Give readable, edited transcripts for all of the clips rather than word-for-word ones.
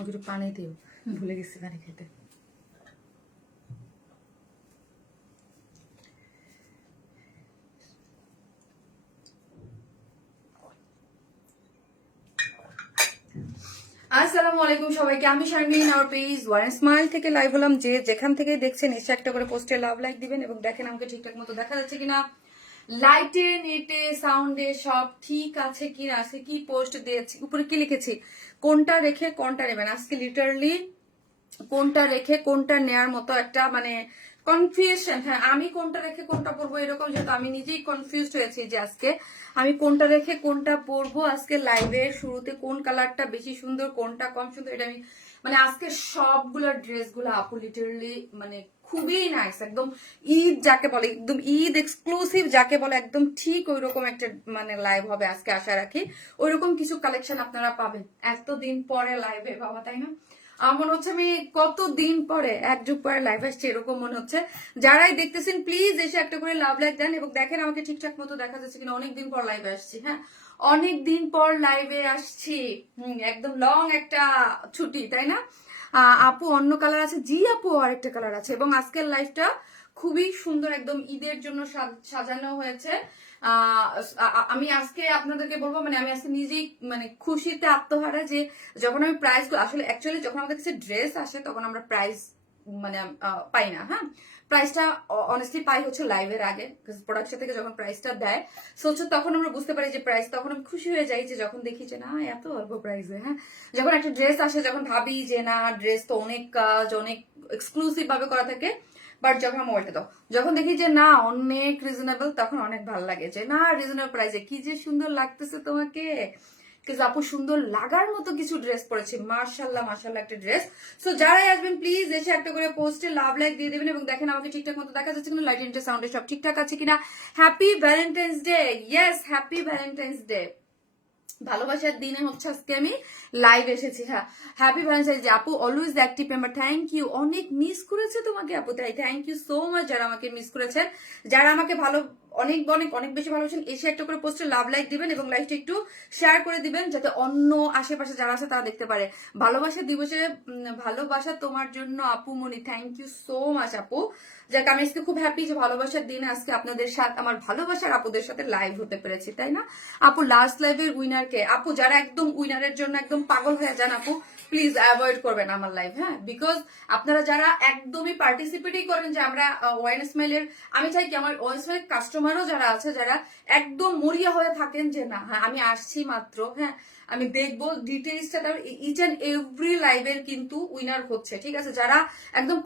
ওকে একটু পানি দিও, ভুলে গেছি পানি খেতে। আসসালামু আলাইকুম সবাইকে, আমি শারমিন, আমার পেজ ওয়ান স্মাইল থেকে লাইভ হলাম। যে যেখান থেকে দেখছেন এসে একটা করে পোস্টে লাভ লাইক দিবেন এবং দেখেন আমাকে ঠিকঠাক মতো দেখা যাচ্ছে কিনা, লাইটে নেটে সাউন্ডে সব ঠিক আছে কিনা, আজকে কি পোস্ট দিয়েছি, উপরে কি লিখেছি, কোনটা রেখে কোনটা নেবেন। আজকে লিটারালি কোনটা রেখে কোনটা নেয়ার মতো একটা মানে কনফিউশন। হ্যাঁ, আমি কোনটা রেখে কোনটা পরবো এরকম, যেহেতু আমি নিজেই কনফিউজড হয়েছি যে আজকে আমি কোনটা রেখে কোনটা পরবো। আজকে লাইভের শুরুতে কোন কালারটা বেশি সুন্দর কোনটা কম সুন্দর এটা আমি মানে আজকে সবগুলো ড্রেসগুলো আপু লিটারালি মানে খুবই নাইস, একদম ঈদ যাকে বলে, একদম ঈদ এক্সক্লুসিভ যাকে বলে, একদম ঠিক ওইরকম একটা মানে লাইভ হবে আজকে, আশা রাখি ওইরকম কিছু কালেকশন আপনারা পাবেন এতদিন পরে লাইভে বাবা, তাই না? আমার মনে হচ্ছে আমি কতদিন পরে এক যুগ পরে লাইভ আসছি এরকম মনে হচ্ছে। যারাই দেখতেছেন প্লিজ এসে একটা করে লাভ লাইক দেন এবং দেখেন আমাকে ঠিকঠাক মতো দেখা যাচ্ছে কিনা। অনেকদিন পর লাইভে আসছি, হ্যাঁ অনেকদিন পর লাইভে আসছি। একদম লং একটা ছুটি, তাই না? আপু অন্য কালার আছে, জি আপু আরেকটা কালার আছে এবং আজকের লাইভটা খুবই সুন্দর, একদম ঈদের জন্য সাজানো হয়েছে। আমি আজকে আপনাদেরকে বলবো মানে আমি আজকে নিজেই মানে খুশিতে আত্মহারা যে যখন আমি প্রাইস আসলে অ্যাকচুয়ালি যখন আমাদের কাছে ড্রেস আসে তখন আমরা প্রাইস মানে পাই না। হ্যাঁ, প্রাইসটা অনেস্টলি পাই হচ্ছে লাইভের আগে, প্রোডাকশন থেকে যখন প্রাইসটা দেয় সো হচ্ছে তখন আমরা বুঝতে পারি যে প্রাইস, তখন আমি খুশি হয়ে যাই যে যখন দেখি যে না এত অল্প প্রাইসে। হ্যাঁ, যখন একটা ড্রেস আসে যখন ভাবি যে না ড্রেস তো অনেক কাজ অনেক এক্সক্লুসিভ ভাবে করা থাকে, বাট যখন মোবাইলটা দাও যখন দেখি যে না অনেক রিজনেবল তখন অনেক ভালো লাগে যে না রিজনেবল প্রাইসে কি যে সুন্দর লাগতেছে তোমাকে। কিন্তু আপু সুন্দর লাগার মতো কিছু ড্রেস পরেছে, মার্শাল্লাহ মার্শাল্লাহ একটা ড্রেস। সো যারাই আসবেন প্লিজ এসে একটা করে পোস্টে লাভ লাইক দিয়ে দেবেন এবং দেখেন আমাকে ঠিকঠাক মতো দেখা যাচ্ছে কিনা, লাইট ইন্টার সাউন্ডে সব ঠিকঠাক আছে কিনা। Happy Valentine's day, yes happy Valentine's day. ভালোবাসার দিনে হচ্ছে আজকে আমি লাইভ এসেছি। হ্যাঁ, হ্যাপি ভ্যালেন্টাইন্স ডে আপু, always active member, thank you. অনেক মিস করেছে তোমাকে আপু, তাই থ্যাংক ইউ সো মাচ যারা আমাকে মিস করেছেন, যারা আমাকে ভালো অনেক অনেক অনেক বেশি ভালোবাসেন। এসে একটা করে পোস্টে লাভ লাইক দিবেন এবং লাইভটা একটু শেয়ার করে দিবেন যাতে অন্য আশেপাশে যারা আছে তারা দেখতে পারে। ভালোবাসা দিবসে ভালোবাসা তোমার জন্য আপু মনি, থ্যাংক ইউ সো মাচ আপু। যাক আমি আজকে খুব হ্যাপি যে ভালোবাসার দিনে আজকে আপনাদের সাথে আমার ভালোবাসার আপুদের সাথে লাইভ হতে পেরেছি, তাই না আপু? লাস্ট লাইভের উইনারকে আপু, যারা একদম উইনারের জন্য একদম পাগল হয়ে যান আপু প্লিজ অ্যাভয়েড করবেন আমার লাইভ। হ্যাঁ, বিকজ আপনারা যারা একদমই পার্টিসিপেটই করেন যে আমরা ওয়াইন স্মাইলের, আমি চাই কি আমার ওয়াইন স্মাইল কাস্টমারও যারা আছে যারা একদম মরিয়া হয়ে থাকেন যে না হ্যাঁ আমি আসছি মাত্র, হ্যাঁ আমি দেখবো ডিটেইলসটা, ইচ অ্যান্ড এভরি লাইভের কিন্তু উইনার হচ্ছে, ঠিক আছে? যারা একদম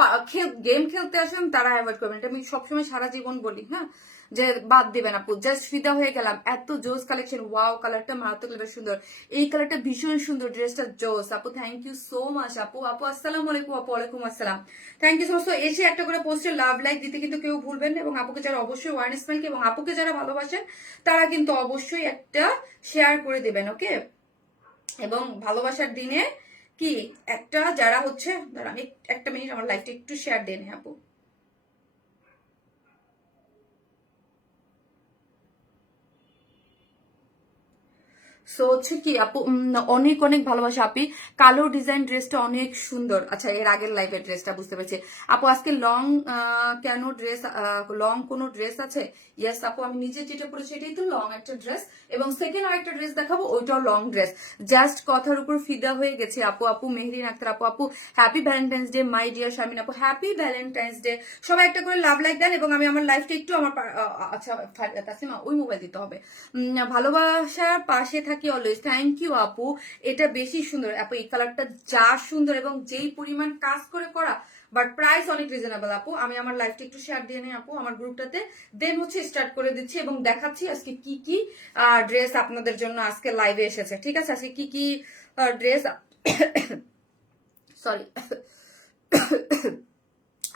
গেম খেলতে আসেন তারা অ্যাভয়েড করবেন, এটা আমি সবসময় সারা জীবন বলি। হ্যাঁ, যে বাদ দিবেন আপু, জাস্ট ফিদা হয়ে গেলাম, এত জোস কালেকশন, ওয়াও কালারটা মারাত্মক লেভেল সুন্দর, এই কালারটা ভীষণ সুন্দর, ড্রেসটা জোস আপু, থ্যাংক ইউ সো মাচ আপু। আপু আসসালামু আলাইকুম আপু, ওয়ালাইকুম আসসালাম, থ্যাংক ইউ সো মাচ। এসে একটা করে পোস্টে লাভ লাইক দিতে কিন্তু কেউ ভুলবেন না এবং আপুকে যারা অবশ্যই ওয়ারনেস মেলকে এবং আপুকে যারা ভালোবাসেন তারা কিন্তু অবশ্যই একটা শেয়ার করে দেবেন, ওকে? এবং ভালোবাসার দিনে কি একটা যারা হচ্ছে আমি একটা মিনিট আমার লাইফটা একটু শেয়ার দেন আপু। সো হচ্ছে কি আপু অনেক অনেক ভালোবাসা আপি, কালো ডিজাইন ড্রেসটা অনেক সুন্দর। আচ্ছা এর আগের লাইভের ড্রেসটা বুঝতে পেরেছি আপু। আজকে লং কেন ড্রেস, লং কোনো ড্রেস আছে? ইয়েস আপু, আমি নিজে যেটা পরেছি এটাই তো লং একটা ড্রেস এবং সেকেন্ড আরেকটা ড্রেস দেখাবো ওইটাও লং ড্রেস। জাস্ট কথার উপর ফিদা হয়ে গেছে আপু। আপু মেহরিন আক্তার আপু, আপু happy Valentine's day my dear Sharmin আপু, হ্যাপি ভ্যালেন্টাইন্স ডে। সবাই একটা করে লাভ লাইক দেন এবং আমি আমার লাইফটা একটু আমার আচ্ছা তাসিমা ওই মোবাইল দিতে হবে। ভালোবাসার পাশে থাকি অলওয়েজ, থ্যাংক ইউ আপু। এটা বেশি সুন্দর আপু, এই কালারটা যা সুন্দর এবং যেই পরিমাণ কাজ করে করা, বাট প্রাইস অনেক রিজনেবল আপু। আমি আমার লাইফটা একটু শেয়ার দিয়ে নেই আপু আমার গ্রুপটাতে, দেন হচ্ছে স্টার্ট করে দিচ্ছি এবং দেখাচ্ছি আজকে কি কি ড্রেস আপনাদের জন্য আজকে লাইভে এসেছে, ঠিক আছে? আজকে কি কি ড্রেস সরি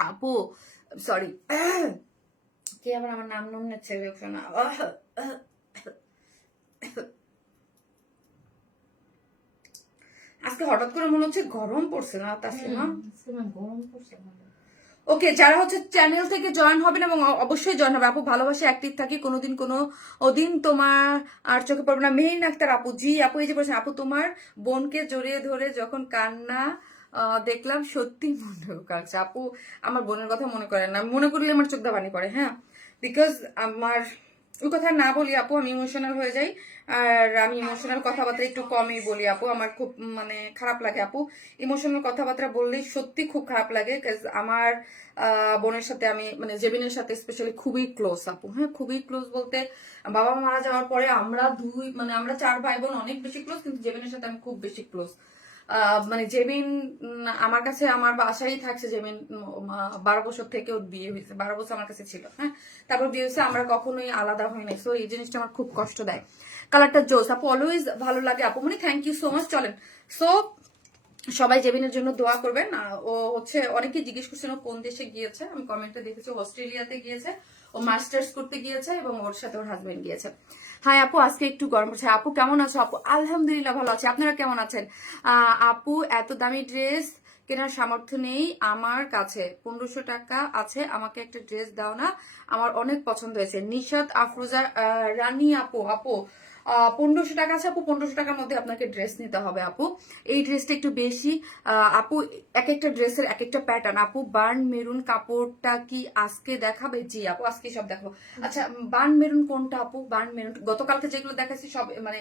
আপু সরি কে আবার আমার নাম নাম নিচ্ছে না। আজকে হঠাৎ করে মনে হচ্ছে গরম পড়ছে না তাসলিমা? গরম পড়ছে। ওকে, যারা হচ্ছে চ্যানেল থেকে জয়েন হবেন এবং অবশ্যই জয়েন হবে আপু, ভালোবাসা অ্যাক্টিভ থাকি, কোনোদিন কোনো দিন তোমার আর চোখে পড়বে না। মেহিন আক্তার আপু, জি আপু এই যে বলছেন আপু তোমার বোনকে জড়িয়ে ধরে যখন কান্না দেখলাম সত্যি মনে কাছে আপু, আমার বোনের কথা মনে করেন না, মনে করলে আমার চোখ দিয়ে পানি পড়ে, হ্যাঁ বিকজ আমার ওই কথা না বলি আপু, আমি ইমোশনাল হয়ে যাই, আর আমি ইমোশনাল কথাবার্তা একটু কমই বলি আপু, আমার খুব মানে খারাপ লাগে আপু, ইমোশনাল কথাবার্তা বললেই সত্যি খুব খারাপ লাগে। আমার বোনের সাথে আমি মানে জেবিনের সাথে স্পেশালি খুবই ক্লোজ আপু, হ্যাঁ খুবই ক্লোজ বলতে বাবা মারা যাওয়ার পরে আমরা মানে আমরা 4 ভাই বোন অনেক বেশি ক্লোজ, কিন্তু জেবিনের সাথে আমি খুব বেশি ক্লোজ। মানে জেমিন আমার কাছে আমার বাসায় থাকছে, জেমিন 12 বছর থেকে ওর বিয়ে হয়েছে, 12 বছর আমার কাছে ছিল, হ্যাঁ তারপর বিয়ে হয়েছে, আমরা কখনোই আলাদা হই নাই। সো এই জিনিসটা আমার খুব কষ্ট দেয়। কালারটা জোস আপু, অলওয়েজ ভালো লাগে আপু, মানে থ্যাংক ইউ সো মাচ। চলেন, সো সবাই জেবিনের জন্য দোয়া করবেন। ও হচ্ছে অনেকে জিজ্ঞেস করছেন ও কোন দেশে গিয়েছে, আমি কমেন্টে দেখেছি অস্ট্রেলিয়াতে গিয়েছে, ও মাস্টার্স করতে গিয়েছে এবং ওর সাথে ওর হাজবেন্ড গিয়েছে। হ্যাঁ আপু আজকে একটু গরম পড়ছে। আপু কেমন আছো? আপু আলহামদুলিল্লাহ ভালো আছি, আপনারা কেমন আছেন? আপু এত দামি ড্রেস কেনার সামর্থ্য নেই আমার কাছে, 1500 টাকা আছে, আমাকে একটা ড্রেস দাও না, আমার অনেক পছন্দ হয়েছে। নিশাত আফরোজা রানী আপু, 1500 টাকা আছে আপু, 1500 টাকার মধ্যে আপনাকে ড্রেস নিতে হবে আপু। এই ড্রেসটা একটু বেশি আপু, এক একটা ড্রেসের এক একটা প্যাটার্ন আপু। বার্ন মেরুন কাপড়টা কি আজকে দেখাবে? জি আপু আজকে সব দেখাবো। আচ্ছা বার্ন মেরুন কোনটা আপু? বার্ন মেরুন গতকালকে যেগুলো দেখাচ্ছি সব মানে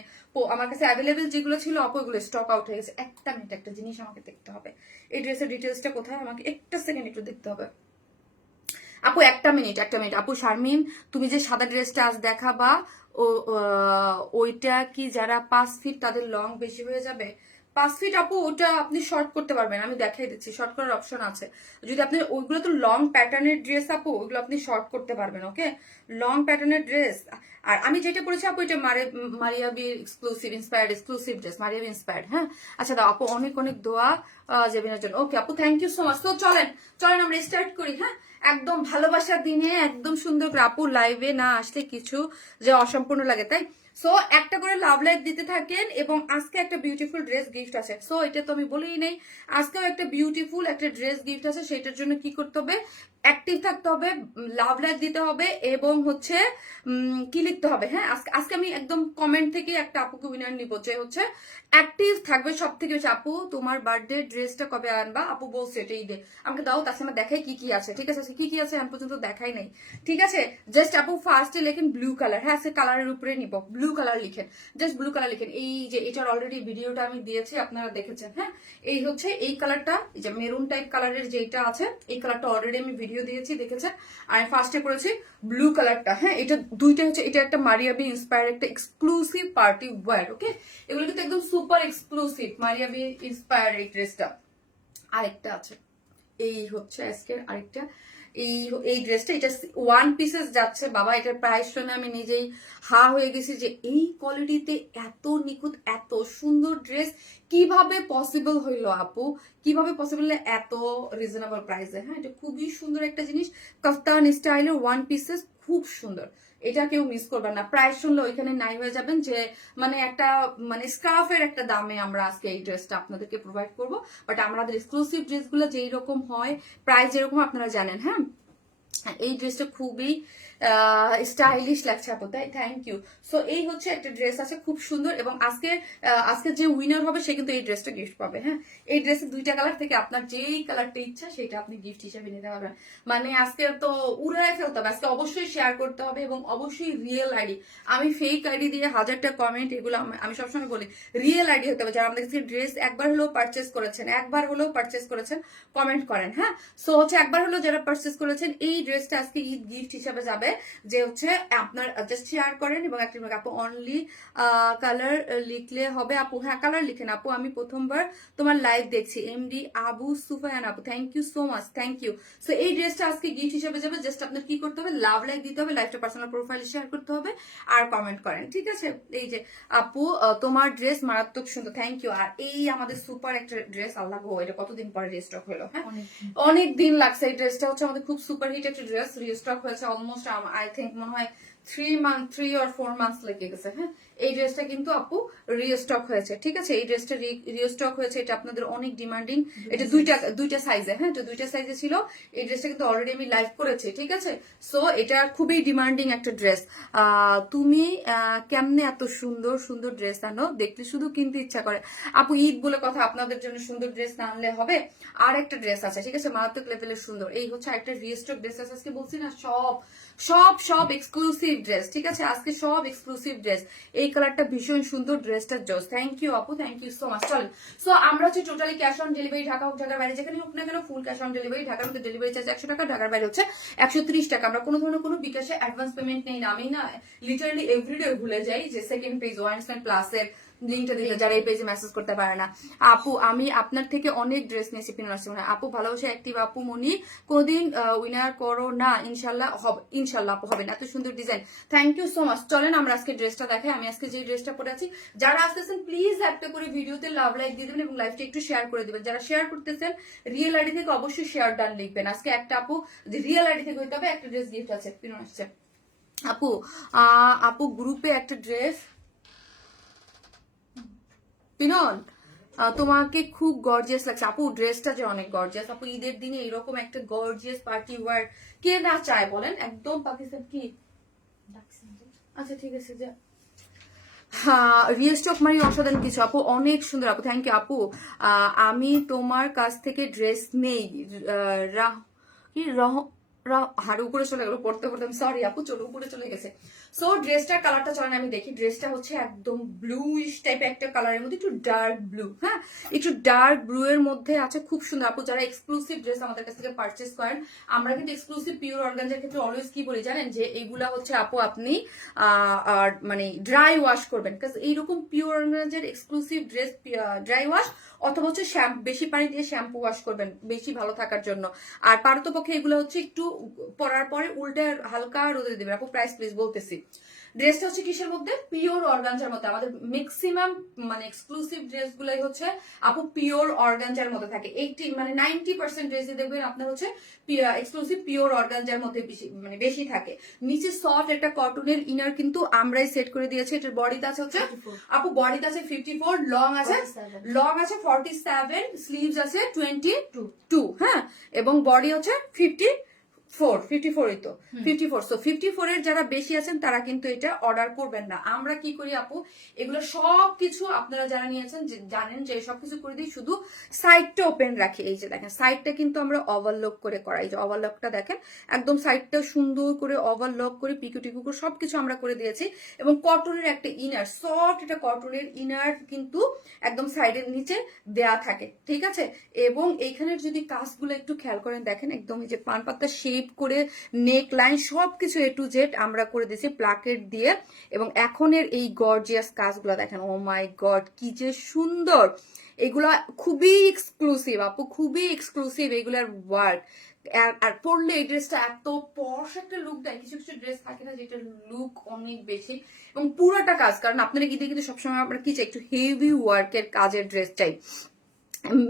আমার কাছে অ্যাভেলেবেল যেগুলো ছিল আপু ওগুলো স্টক আউট হয়ে গেছে। একটা মিনিট, একটা জিনিস আমাকে দেখতে হবে, এই ড্রেসের ডিটেলসটা কোথায়, আমাকে একটা সেকেন্ড একটু দেখতে হবে আপু, একটা মিনিট আপু। শারমিন তুমি যে সাদা ড্রেসটা আজ দেখাবা ওইটা কি যারা 5 ফিট তাদের লং বেশি হয়ে যাবে? 5 ফিট আপু ওটা আপনি শর্ট করতে পারবেন, আমি দেখাই দিচ্ছি, শর্ট করার অপশন আছে। যদি আপনি ওইগুলো তো লং প্যাটার্নের ড্রেস আপু, ওইগুলো আপনি শর্ট করতে পারবেন। ওকে, লং প্যাটার্নের ড্রেস। আর আমি যেটা পরেছি আপু এটা Maria B exclusive dress, Maria B inspired. হ্যাঁ আচ্ছা দাও আপু, অনেক অনেক দোয়া জেবিনের জন্য। ওকে আপু থ্যাংক ইউ সো মাচ। তো চলেন আমরা স্টার্ট করি। হ্যাঁ একদম ভালোবাসার দিনে একদম সুন্দর করে আপু, লাইভে না আসলে কিছু যে অসম্পূর্ণ লাগে তাই। সো একটা করে লাভ লাইক দিতে থাকেন, এবং আজকে একটা বিউটিফুল ড্রেস গিফট আছে। সো এটা তো আমি বলেই নেই, আজকেও একটা বিউটিফুল একটা ড্রেস গিফট আছে। সেটার জন্য কি করতে হবে? অ্যাক্টিভ থাকতে হবে, লাভ লাইক দিতে হবে, এবং হচ্ছে কি লিখতে হবে। হ্যাঁ আজকে আমি একদম কমেন্ট থেকে একটা আপুকে উইনার নিব, যে হচ্ছে অ্যাক্টিভ থাকবে সব থেকে বেশি। আপু তোমার বার্থডে ড্রেসটা কবে আনবা? আপু বলছে এটাই দে, আমাকে দাও, তার সাথে দেখাই কি কি আছে। ঠিক আছে কি কি আছে এখন পর্যন্ত দেখাই নাই। ঠিক আছে জাস্ট আপু ফার্স্টে লেখেন ব্লু কালার। হ্যাঁ আজকে কালারের উপরে নিব, ব্লু কালার লিখেন, জাস্ট ব্লু কালার লিখেন। এই যে এটার অলরেডি ভিডিওটা আমি দিয়েছি, আপনারা দেখেছেন। হ্যাঁ এই হচ্ছে এই কালারটা, এই যে মেরুন টাইপ কালারের যেটা আছে, এই কালারটা অলরেডি আমি ভিডিও দিয়েছি, দেখেছেন। আর আমি ফার্স্টে করেছি ব্লু কালারটা। হ্যাঁ এটা দুইটা হচ্ছে, এটা একটা মারিয়াবি ইন্সপায়ার একটা এক্সক্লুসিভ পার্টি ওয়্যার। ওকে এগুলো কিন্তু একদম সুপার এক্সক্লুসিভ মারিয়াবি ইন্সপায়ার এই ড্রেসটা। আরেকটা আছে, এই হচ্ছে আজকের আরেকটা, এই ড্রেসটা, এটা 1 পিসেস যাচ্ছে বাবা। এটার প্রাইস শুনে আমি নিজেই হা হয়ে গেছি, যে এই কোয়ালিটিতে এত নিখুঁত এত সুন্দর ড্রেস কিভাবে পসিবল হইলো আপু, কিভাবে পসিবল এত রিজনেবল প্রাইসে। হ্যাঁ এটা খুবই সুন্দর একটা জিনিস, কাফতান স্টাইলের 1 পিসেস, খুব সুন্দর। এটা কেউ মিস করবেন না, প্রাইস শুনলে ওইখানে নাই হয়ে যাবেন, যে মানে একটা মানে স্কার্ফের একটা দামে আমরা আজকে এই ড্রেসটা আপনাদেরকে প্রোভাইড করবো। বাট আমাদের এক্সক্লুসিভ ড্রেসগুলো যেই রকম হয়, প্রাইস যেরকম আপনারা জানেন। হ্যাঁ এই ড্রেসটা খুবই স্টাইলিশ লাগছে আপু, তাই থ্যাংক ইউ। সো এই হচ্ছে একটা ড্রেস আছে খুব সুন্দর, এবং আজকে যে উইনার হবে সে কিন্তু এই ড্রেসটা গিফট পাবে। হ্যাঁ এই ড্রেসের 2টা কালার থেকে আপনার যেই কালারটা ইচ্ছা সেটা আপনি গিফট হিসেবে নিতে পারবেন। মানে আজকে তো উড়ায় ফেলতে হবে, আজকে অবশ্যই শেয়ার করতে হবে, এবং অবশ্যই রিয়েল আইডি। আমি ফেক আইডি দিয়ে 1000টা কমেন্ট, এগুলো আমি সবসময় বলি রিয়েল আইডি হতে হবে। যারা আমাদের কাছে ড্রেস একবার হলেও পারচেস করেছেন কমেন্ট করেন। হ্যাঁ সো হচ্ছে একবার হলো যারা পারচেস করেছেন, এই ড্রেসটা আজকে ঈদ গিফট হিসাবে যাবে, যে হচ্ছে আপনার জাস্ট শেয়ার করেন এবং একটা আপু অনলি কালার লিখলে হবে আপু। হ্যাঁ কালার লিখেন আপু, আমি প্রথমবার তোমার লাইভ দেখছি। এমডি আবু সুফায়ান আপু thank you so much, thank you. So এই ড্রেসটা আজকে গিফট হিসেবে যাবে, জাস্ট আপনার কি করতে হবে, লাভ লাইক দিতে হবে, লাইভটা পার্সোনাল প্রোফাইলে শেয়ার করতে হবে, আর কমেন্ট করেন। ঠিক আছে এই যে আপু তোমার ড্রেস মারাত্মক সুন্দর, থ্যাংক ইউ। আর এই আমাদের সুপার একটা ড্রেস, আল্লাহ গো এটা কতদিন পরে রিস্টক হলো। হ্যাঁ অনেক দিন লাগছে, এই ড্রেসটা হচ্ছে আমাদের খুব সুপার হিট একটা ড্রেস, রিস্টক হয়েছে অলমোস্ট আই থিঙ্ক মনে হয় 3 or 4 মান্থস লেগে গেছে। হ্যাঁ, এই ড্রেসটা কিন্তু আপু রিস্টক হয়েছে, ঠিক আছে? এই ড্রেসটা রিস্টক হয়েছে, এটা আপনাদের অনেক ডিমান্ডিং। এটা দুইটা সাইজে, হ্যাঁ, এটা দুইটা সাইজে ছিল। এই ড্রেসটা কিন্তু অলরেডি আমি লাইভ করেছি, ঠিক আছে? সো এটা খুবই ডিমান্ডিং একটা ড্রেস। তুমি কেমনে এত সুন্দর সুন্দর ড্রেস আনো, দেখলে শুধু কিনতে ইচ্ছা করে। আপু ঈদ বলে কথা, আপনাদের জন্য সুন্দর ড্রেস না আনলে হবে? আর একটা ড্রেস আছে, ঠিক আছে, মারাত্মক লেভেলের সুন্দর। এই হচ্ছে একটা রিস্টক ড্রেস আছে। আজকে বলছি না সব সব সব এক্সক্লুসিভ ড্রেস, ঠিক আছে? আজকে সব এক্সক্লুসিভ ড্রেস। এই কালারটা ভীষণ সুন্দর, ড্রেসটা জোস। থ্যাংক ইউ আপু, থ্যাংক ইউ সো মাচ। চলেন, সো আমরা হচ্ছে totally cash on delivery, Dhaka হোক ঢাকার বাইরে যেখানে হোক না কেন, ফুল ক্যাশ অন ডেলিভারি। ঢাকার মধ্যে ডেলিভারি চার্জ 100 টাকা, ঢাকার বাইরে হচ্ছে 130 টাকা। আমরা কোনো ধরনের কোনো বিকাশে অ্যাডভান্স পেমেন্ট নেই না। আমি না লিটারালি এভরিডে ভুলে যাই যে সেকেন্ড পেজ ওয়াইনস্টাইন প্লাসের লিঙ্কটা দিতে, যারা এই পেজে মেসেজ করতে পারে না। আপু আমি আপনার থেকে অনেক ড্রেস নিয়েছি পিনার্সি মনে হয়। আপু ভালোবাসা অ্যাক্টিভ আপু মনি, কোনদিন উইনার করো না? ইনশাল্লাহ হবে, ইনশাল্লাহ আপু হবে না। এত সুন্দর design, thank you so much. চলেন আমরা আজকে ড্রেসটা দেখাই। আমি আজকে যে ড্রেসটা পরে আছি, যারা আসতেছেন প্লিজ একটা করে ভিডিওতে লাভ লাইক দিয়ে দেবেন এবং লাইভটা একটু শেয়ার করে দিবেন। যারা শেয়ার করতেছেন রিয়েল আইডি থেকে অবশ্যই শেয়ার ডান লিখবেন। আজকে একটা আপু যে রিয়েল আইডি থেকে হইতে হবে, একটা ড্রেস গিফট আছে পিনন আসছে। আপু আপু গ্রুপে একটা ড্রেস পিনন, তোমাকে খুব গর্জিয়াস লাগছে আপু। ড্রেসটা যে অনেক গর্জিয়াস আপু, ঈদের দিনে এরকম একটা গর্জিয়াস পার্টি ওয়্যার কে না চায় বলেন? একদম পাকিস্তান কি, আচ্ছা ঠিক আছে যা। হ্যাঁ, রিস্টক মানে অসাধারণ কিছু আপু, অনেক সুন্দর আপু, থ্যাংক ইউ আপু। আমি তোমার কাছ থেকে ড্রেস নেই, হার উপরে চলে গেল পড়তে পড়তে, সরি আপু, চলো উপরে চলে গেছে। সো ড্রেসটার কালারটা চলেন আমি দেখি। ড্রেসটা হচ্ছে একদম ব্লুইশ টাইপের একটা কালারের মধ্যে, একটু ডার্ক ব্লু, হ্যাঁ, একটু ডার্ক ব্লু এর মধ্যে আছে, খুব সুন্দর আপু। যারা এক্সক্লুসিভ ড্রেস আমাদের কাছ থেকে পারচেস করেন, আমরা কিন্তু এক্সক্লুসিভ পিওর অর্গানজার ক্ষেত্রে অলওয়েজ কি বলি জানেন, যে এইগুলা হচ্ছে আপু আপনি মানে ড্রাই ওয়াশ করবেন, কারণ এইরকম pure organza exclusive dress dry wash অথবা হচ্ছে বেশি পানি দিয়ে শ্যাম্পু ওয়াশ করবেন বেশি ভালো থাকার জন্য। আর পারতপক্ষে এগুলো হচ্ছে একটু পরার পরে উল্টে হালকা রোদে দিবেন আপু। প্রাইস প্লিজ বলতেছি। ড্রেসটা হচ্ছে কিসের মধ্যে? পিওর অর্গানজার মধ্যে। আমাদের ম্যাক্সিমাম মানে এক্সক্লুসিভ ড্রেস গুলাই হচ্ছে আপু পিওর অর্গানজার মধ্যে থাকে। 90% ড্রেসে দেখবেন আপনার হচ্ছে এক্সক্লুসিভ পিওর অর্গানজার মধ্যে বেশি থাকে। নিচে সফট একটা কটনের ইনার কিন্তু আমরাই সেট করে দিয়েছি। এটার বডিতে আছে হচ্ছে আপু, বডিতে আছে 54, লং আছে 47, স্লিভস আছে 22, হ্যাঁ, এবং বডি হচ্ছে 54ই তো 54। সো 54 এর যারা বেশি আছেন তারা কিন্তু এটা অর্ডার করবেন না। আমরা কি করি আপু, এগুলো সবকিছু আপনারা যারা নিয়েছেন জানেন যে সবকিছু করে দিই, শুধু সাইডটা ওপেন রাখি। এই যে দেখেন সাইডটা কিন্তু আমরা ওভারলক করে করাই, যে ওভারলকটা দেখেন একদম সাইডটা সুন্দর করে ওভারলক করে পিকু টিকু করে সবকিছু আমরা করে দিয়েছি। এবং কটনের একটা ইনার, সফট এটা কটনের ইনার কিন্তু একদম সাইডের নিচে দেয়া থাকে, ঠিক আছে? এবং এইখানের যদি কাজগুলো একটু খেয়াল করেন দেখেন, একদম এই যে পান পাতা শেপ করে নেক লাইন সবকিছু A to Z আমরা করে দিয়েছি প্লাকেট দিয়ে। এবং এখনের এই গর্জিয়াস কাজগুলো দেখেন, ও মাই গড কি যে সুন্দর। এগুলা খুবই এক্সক্লুসিভ আপু, খুবই এক্সক্লুসিভ এগুলার ওয়ার্ক। আর পরলে এই ড্রেসটা এত পশ একটা লুক দেয়। কিছু কিছু ড্রেস থাকে না যেটার লুক অনেক বেশি, এবং পুরোটা কাজ। কারণ আপনারা কিন্তু সবসময় আমরা কি চাই, একটু হেভি ওয়ার্কের কাজের ড্রেস চাই।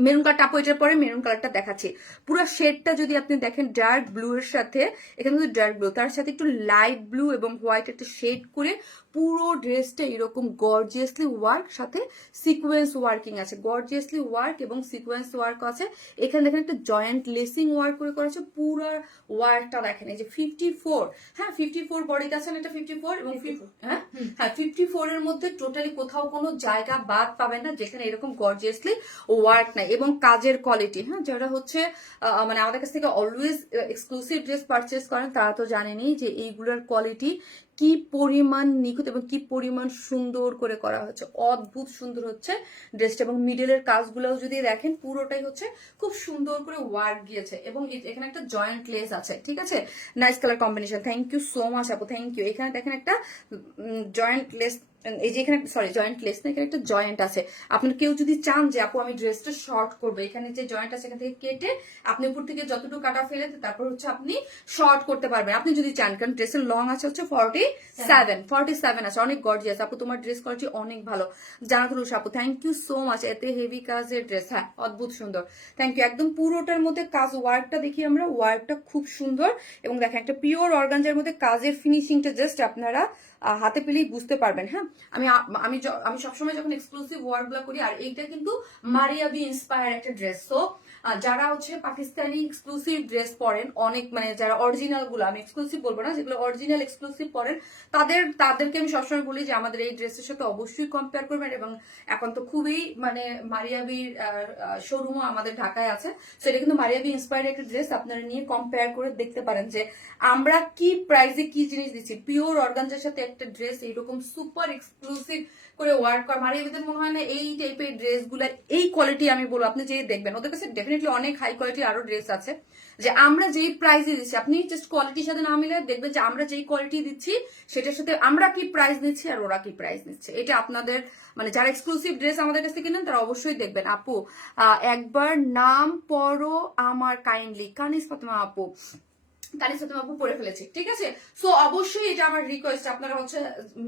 মেরুন কালারটা আপু, এটার পরে মেরুন কালারটা দেখাচ্ছি। পুরো শেডটা যদি আপনি দেখেন ডার্ক ব্লু এর সাথে, এখানে কিন্তু ডার্ক ব্লু, তার সাথে একটু লাইট ব্লু এবং হোয়াইট একটা শেড করে পুরো ড্রেসটা এরকম গর্জিয়াসলি ওয়ার্ক, সাথে সিকোয়েন্স ওয়ার্কিং আছে, গর্জিয়াসলি ওয়ার্ক এবং সিকোয়েন্স ওয়ার্ক আছে। এখানে দেখেন একটা জয়েন্ট লেসিং ওয়ার্ক করে করা আছে। পুরো ওয়ার্কটা দেখেন, এই যে 54, হ্যাঁ 54 বডিতে আছেন, এটা 54 এবং হ্যাঁ 54 এর মধ্যে টোটালি কোথাও কোনো জায়গা বাদ পাবেন না যেখানে এরকম গর্জিয়াসলি ওয়ার্ক নাই। এবং কাজের কোয়ালিটি, হ্যাঁ, যারা হচ্ছে মানে আমাদের কাছ থেকে অলওয়েজ এক্সক্লুসিভ ড্রেস পারচেস করেন তারা তো জানেনই যে এইগুলোর কোয়ালিটি কি পরিমাণ নিখুঁত এবং কি পরিমাণ সুন্দর করে করা হচ্ছে, অদ্ভুত সুন্দর হচ্ছে ড্রেসটা। এবং মিডলের কাজগুলোও যদি দেখেন পুরোটাই হচ্ছে খুব সুন্দর করে ওয়ার্ক গিয়েছে। এবং এখানে একটা জয়েন্ট লেস আছে, ঠিক আছে? Nice colour combination, thank you so much আপু, থ্যাংক ইউ। এখানে দেখেন একটা জয়েন্ট লেস এই যে এখানে সরি জয়েন্টলেস না, এখানে একটা জয়েন্ট আছে। আপনার কেউ যদি চান যে আপু আমি ড্রেসটা শর্ট করবো, এখানে যে জয়েন্ট আছে এখান থেকে কেটে আপনি উপর থেকে যতটুকু কাটা ফেলে তারপর হচ্ছে আপনি শর্ট করতে পারবেন আপনি যদি চান, কারণ ড্রেসের লং আছে হচ্ছে 47 আছে, অনেক গর্জিয়াস আপু, তোমার ড্রেস কোয়ালিটি অনেক ভালো। জানাতুল উষা আপু থ্যাংক ইউ সো মাচ, এতে হেভি কাজের ড্রেস, হ্যাঁ অদ্ভুত সুন্দর, থ্যাংক ইউ। একদম পুরোটার মধ্যে কাজ, ওয়ার্কটা দেখি আমরা, ওয়ার্কটা খুব সুন্দর এবং দেখেন একটা পিওর অর্গানজার মধ্যে কাজের ফিনিশিংটা জাস্ট আপনারা হাতে পেলেই বুঝতে পারবেন। হ্যাঁ আমি আমি আমি সবসময় যখন এক্সক্লুসিভ ওয়ার্ক গুলা করি, আর এইটা কিন্তু মারিয়া বি ইন্সপায়ার একটা ড্রেস, তো যারা হচ্ছে পাকিস্তানি এক্সক্লুসিভ ড্রেস পরেন অনেক, মানে যারা অরিজিনাল গুলো, আমি এক্সক্লুসিভ বলবো না, যেগুলো অরিজিনাল এক্সক্লুসিভ পরেন তাদেরকে আমি সবসময় বলি যে আমাদের এই ড্রেসের সাথে অবশ্যই কম্পেয়ার করবেন। এবং এখন তো খুবই মানে মারিয়াবির শোরুমও আমাদের ঢাকায় আছে, সেটা কিন্তু মারিয়াবি ইন্সপায়ার্ড একটা ড্রেস, আপনারা নিয়ে কম্পেয়ার করে দেখতে পারেন যে আমরা কি প্রাইসে কি জিনিস দিচ্ছি। পিওর অর্গানজার সাথে একটা ড্রেস এইরকম সুপার এক্সক্লুসিভ করে ওয়ার্ক করা, মারিয়াবিদের মনে হয় না এই টাইপের ড্রেস গুলা এই কোয়ালিটি, আমি বলবো আপনি যে দেখবেন ওদের কাছে ডেফিনেটলি অনেক হাই কোয়ালিটির আরো ড্রেস আছে, যে আমরা যেই প্রাইসে দিচ্ছি আপনি জাস্ট কোয়ালিটির সাথে না মিলে দেখবেন যে আমরা যেই কোয়ালিটি দিচ্ছি সেটার সাথে আমরা কি প্রাইস দিচ্ছি আর ওরা কি প্রাইস দিচ্ছে। এটা আপনাদের মানে যারা এক্সক্লুসিভ ড্রেস আমাদের কাছ থেকে কিনেন তারা অবশ্যই দেখবেন। আপু একবার নাম পড়ো আমার কাইন্ডলি, কানিস ফাতেমা আপু, কানিস ফাতেমা আপু পড়ে ফেলেছি, ঠিক আছে। সো অবশ্যই এটা আমার রিকোয়েস্ট, আপনারা হচ্ছে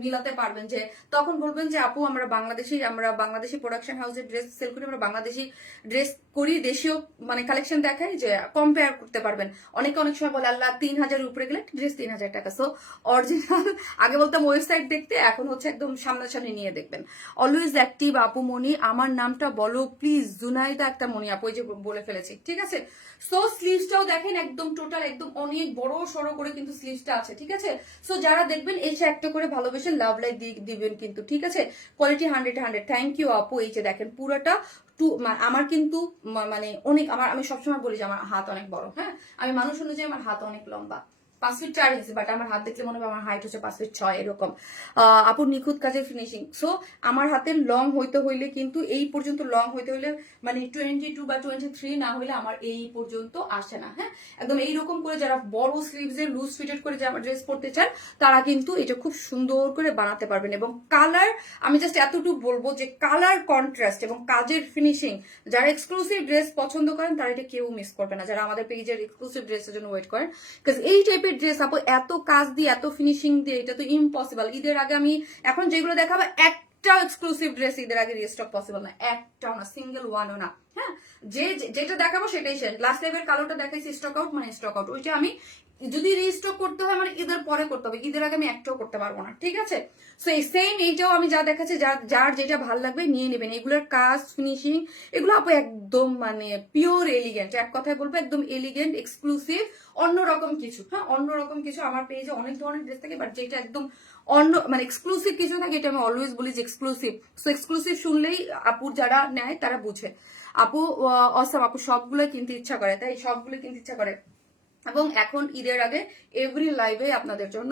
মিলাতে পারবেন, যে তখন বলবেন যে আপু আমরা বাংলাদেশি প্রোডাকশন হাউসের ড্রেস সেল করি, আমরা বাংলাদেশি ড্রেস করি, দেশীয় মানে কালেকশন দেখাই, যে কম্পেয়ার করতে পারবেন। অনেক সময় বলে আল্লাহ 3000 উপরে গেলে ড্রেস 3000 টাকা। সো অরিজিনাল আগে বলতাম ওয়েবসাইট দেখতে, এখন হচ্ছে একদম সামনাসামনি নিয়ে দেখবেন। অলওয়েজ অ্যাক্টিভ আপু মনি, আমার নামটা বলো প্লিজ, জুনাইদা একটা মনি আপু, ওই যে বলে ফেলেছি, ঠিক আছে। সো স্লিভসটাও দেখেন একদম টোটাল একদম অনেক বড় সড়ো করে কিন্তু স্লিভসটা আছে, ঠিক আছে। সো যারা দেখবেন এসে একটা করে ভালোবেসে লাভ লাইক দিবেন কিন্তু, ঠিক আছে। কোয়ালিটি 100 থ্যাংক ইউ আপু। এই যে দেখেন পুরোটা আমার কিন্তু মানে অনেক, আমি সবসময় বলি যে আমার হাত অনেক বড়, হ্যাঁ আমি মানুষ অনুযায়ী আমার হাত অনেক লম্বা, 5 ফিট 4 ইঞ্চি, বাট আমার হাত দেখলে মনে হবে আমার হাইট হচ্ছে 5 ফিট 6 এরকম। আপুর নিখুঁত কাজের ফিনিশিং। সো আমার হাতের লং হইতে হইলে কিন্তু এই পর্যন্ত লং হইতে হইলে মানে 22 বা 23 না হইলে আমার এই পর্যন্ত আসে না, হ্যাঁ একদম এইরকম করে যারা বড় স্লিভস এর লুজ ফিটেড করে যারা ড্রেস পরতে চান তারা কিন্তু এটা খুব সুন্দর করে বানাতে পারবেন। এবং কালার আমি জাস্ট এতটুকু বলবো যে কালার কন্ট্রাস্ট এবং কাজের ফিনিশিং, যারা এক্সক্লুসিভ ড্রেস পছন্দ করেন তারা এটা কেউ মিস করবে না, যারা আমাদের পেজের এক্সক্লুসিভ ড্রেসের জন্য ওয়েট করেন। বিকজ এই টাইপের ড্রেস আপু এত কাজ দিয়ে এত ফিনিশিং দিয়ে এটা তো ইম্পসিবল। ঈদের আগে আমি এখন যেগুলো দেখাবো একটা এক্সক্লুসিভ ড্রেস ঈদের আগে রিস্টক পসিবল না, একটাও না, সিঙ্গেল ওয়ানও না, হ্যাঁ যেটা দেখাবো সেটাই শেষ। লাস্ট টাইমের কালোটা দেখাইছি স্টক আউট, মানে স্টক আউট, ওইটা আমি যদি রিস্টক করতে হয় মানে ঈদের পরে করতে হবে, ঈদের আগে আমি একটাও করতে পারবো না, ঠিক আছে। সো এই সেম এইটাও আমি যা দেখাচ্ছি, যার যেটা ভালো লাগবে নিয়ে নেবেন। এগুলোর কাজ ফিনিশিং এগুলো আপু একদম মানে পিওর এলিগেন্ট, এক কথায় বলবো একদম এলিগেন্ট এক্সক্লুসিভ অন্যরকম কিছু, হ্যাঁ অন্যরকম কিছু। আমার পেজে অনেক ধরনের ড্রেস থাকে, বাট যেটা একদম অন্য মানে এক্সক্লুসিভ কিছু থাকে এটা আমি অলওয়েজ বলি যে এক্সক্লুসিভ। সো এক্সক্লুসিভ শুনলেই আপুর যারা নেয় তারা বুঝে। আপু অসাম আপু সবগুলো কিনতে ইচ্ছা করে, তাই সবগুলো কিনতে ইচ্ছা করে। এবং এখন ঈদের আগে এভরি লাইভে আপনাদের জন্য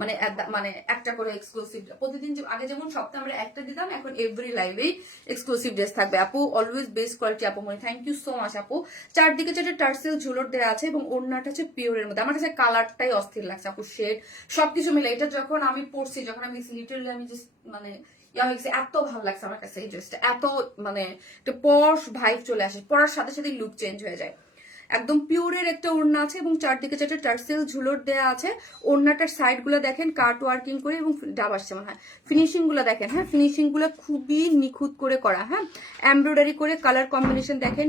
মানে একটা করে এক্সক্লুসিভ, প্রতিদিন আগে যেমন সপ্তাহে আমরা একটা দিতাম, এখন এভরি লাইভেই এক্সক্লুসিভ ড্রেস থাকবে। আপু অলওয়েজ বেস্ট কোয়ালিটি আপু মনে, থ্যাংক ইউ সো মাচ আপু। চারদিকে চারটে টার্সেল ঝুলোর দেওয়া আছে এবং ওড়নাটা হচ্ছে পিওরের মধ্যে, আমার কাছে কালারটাই অস্থির লাগছে আপু, শেড সবকিছু মিলে। এটা যখন আমি পড়ছি, যখন আমি লিটারালি আমি জাস্ট মানে এত ভালো লাগছে আমার কাছে এই ড্রেসটা, এত মানে একটা পশ ভাইব চলে আসে, পরার সাথে সাথে লুক চেঞ্জ হয়ে যায়। একদম পিওরের একটা ওড়না আছে এবং চারদিকে চারটে টার্সেল ঝুলোর দেয়া আছে। ওড়নাটার সাইড গুলো দেখেন কাট ওয়ার্কিং করে এবং ডাব আসছে মনে হয়। ফিনিশিং গুলো দেখেন, হ্যাঁ ফিনিশিং গুলো খুবই নিখুঁত করে করা, হ্যাঁ এমব্রয়ডারি করে কালার কম্বিনেশন দেখেন।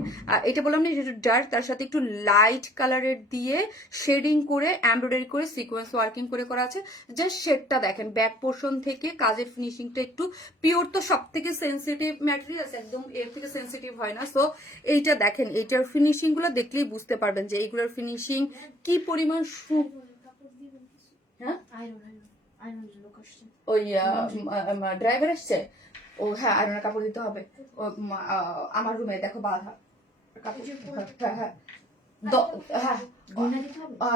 এটা বললাম না যেটা ডার্ক তার সাথে একটু লাইট কালারের দিয়ে শেডিং করে এমব্রয়ডারি করে সিকোয়েন্স ওয়ার্কিং করে করা আছে। জাস্ট শেডটা দেখেন, ব্যাক পোর্শন থেকে কাজের ফিনিশিংটা একটু পিওর, তো সব থেকে সেন্সিটিভ ম্যাটেরিয়াল, একদম এর থেকে সেন্সিটিভ হয় না। সো এইটা দেখেন, এইটার ফিনিশিং গুলো দেখলেই বুঝতে পারবেন যে এইগুলোর ফিনিশিং কি পরিমাণ। হ্যাঁ ওই ড্রাইভার এসছে, ও হ্যাঁ আয়রনের কাপড় দিতে হবে। আমার রুমে দেখো বাধা হ্যাঁ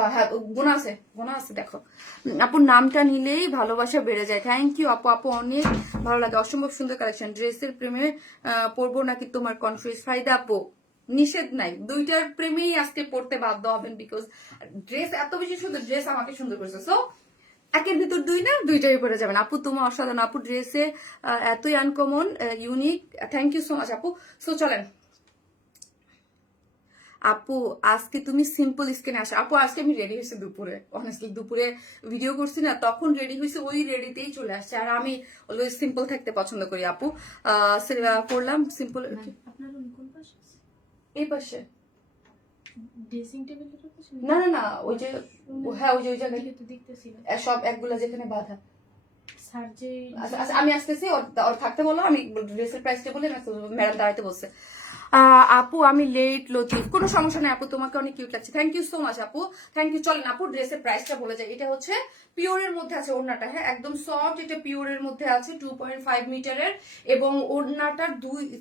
হ্যাঁ গোনা আছে দেখো। আপুর নামটা নিলেই ভালোবাসা বেড়ে যায়। থ্যাংক ইউ আপু, আপু অনেক ভালো লাগে, অসম্ভব সুন্দর কালেকশন। ড্রেসের প্রেমে পড়বো নাকি তোমার কনফিউজ? ফাইদা আপু নিষেধ নাই, দুইটার প্রেমেই আজকে পড়তে বাধ্য হবেন, বিকজ ড্রেস এত বেশি সুন্দর, ড্রেস আমাকে সুন্দর করেছে। সো একের ভিতর দুই না, দুইটাই পরে যাবেন আপু। তোমার অসাধারণ আপু, ড্রেসে এতই uncommon unique. Thank you so much আপু। সো চলেন আপু, আজকে তুমি সিম্পল স্কিনে আসো আপু। আজকে আমি রেডি হয়েছি দুপুরে, অনেস্টলি দুপুরে ভিডিও করছি না, তখন রেডি হয়েছে, ওই রেডিতেই চলে আসছে। আর আমি অলওয়েজ সিম্পল থাকতে পছন্দ করি আপু। পরলাম সিম্পল। আপনার রুম কোন পাশে? এই পাশে। ড্রেসিং টেবিলের পাশে? না না না, ওই যে, হ্যাঁ ওই যে ওই জায়গায় তো দেখতেছি সব একগুলা যেখানে বাঁধা। স্যার যে আচ্ছা আচ্ছা, আমি আসতেছি, ওর থাকতে বলো, আমি ড্রেসের প্রাইসটা বলে ম্যাডাম দাঁড়াইতে বলছে। আপু আমি লেট লতিফ, কোনো সমস্যা নেই আপু, তোমাকে অনেক কিউট লাগছে। থ্যাংক ইউ সো মাচ আপু, থ্যাংক ইউ। চলেন আপু ড্রেসের প্রাইসটা বলে যায়। এটা হচ্ছে পিওরের মধ্যে আছে ওড়নাটা, হ্যাঁ একদম সফট, এটা পিওরের মধ্যে আছে 2.5 মিটারের, এবং ওড়নাটার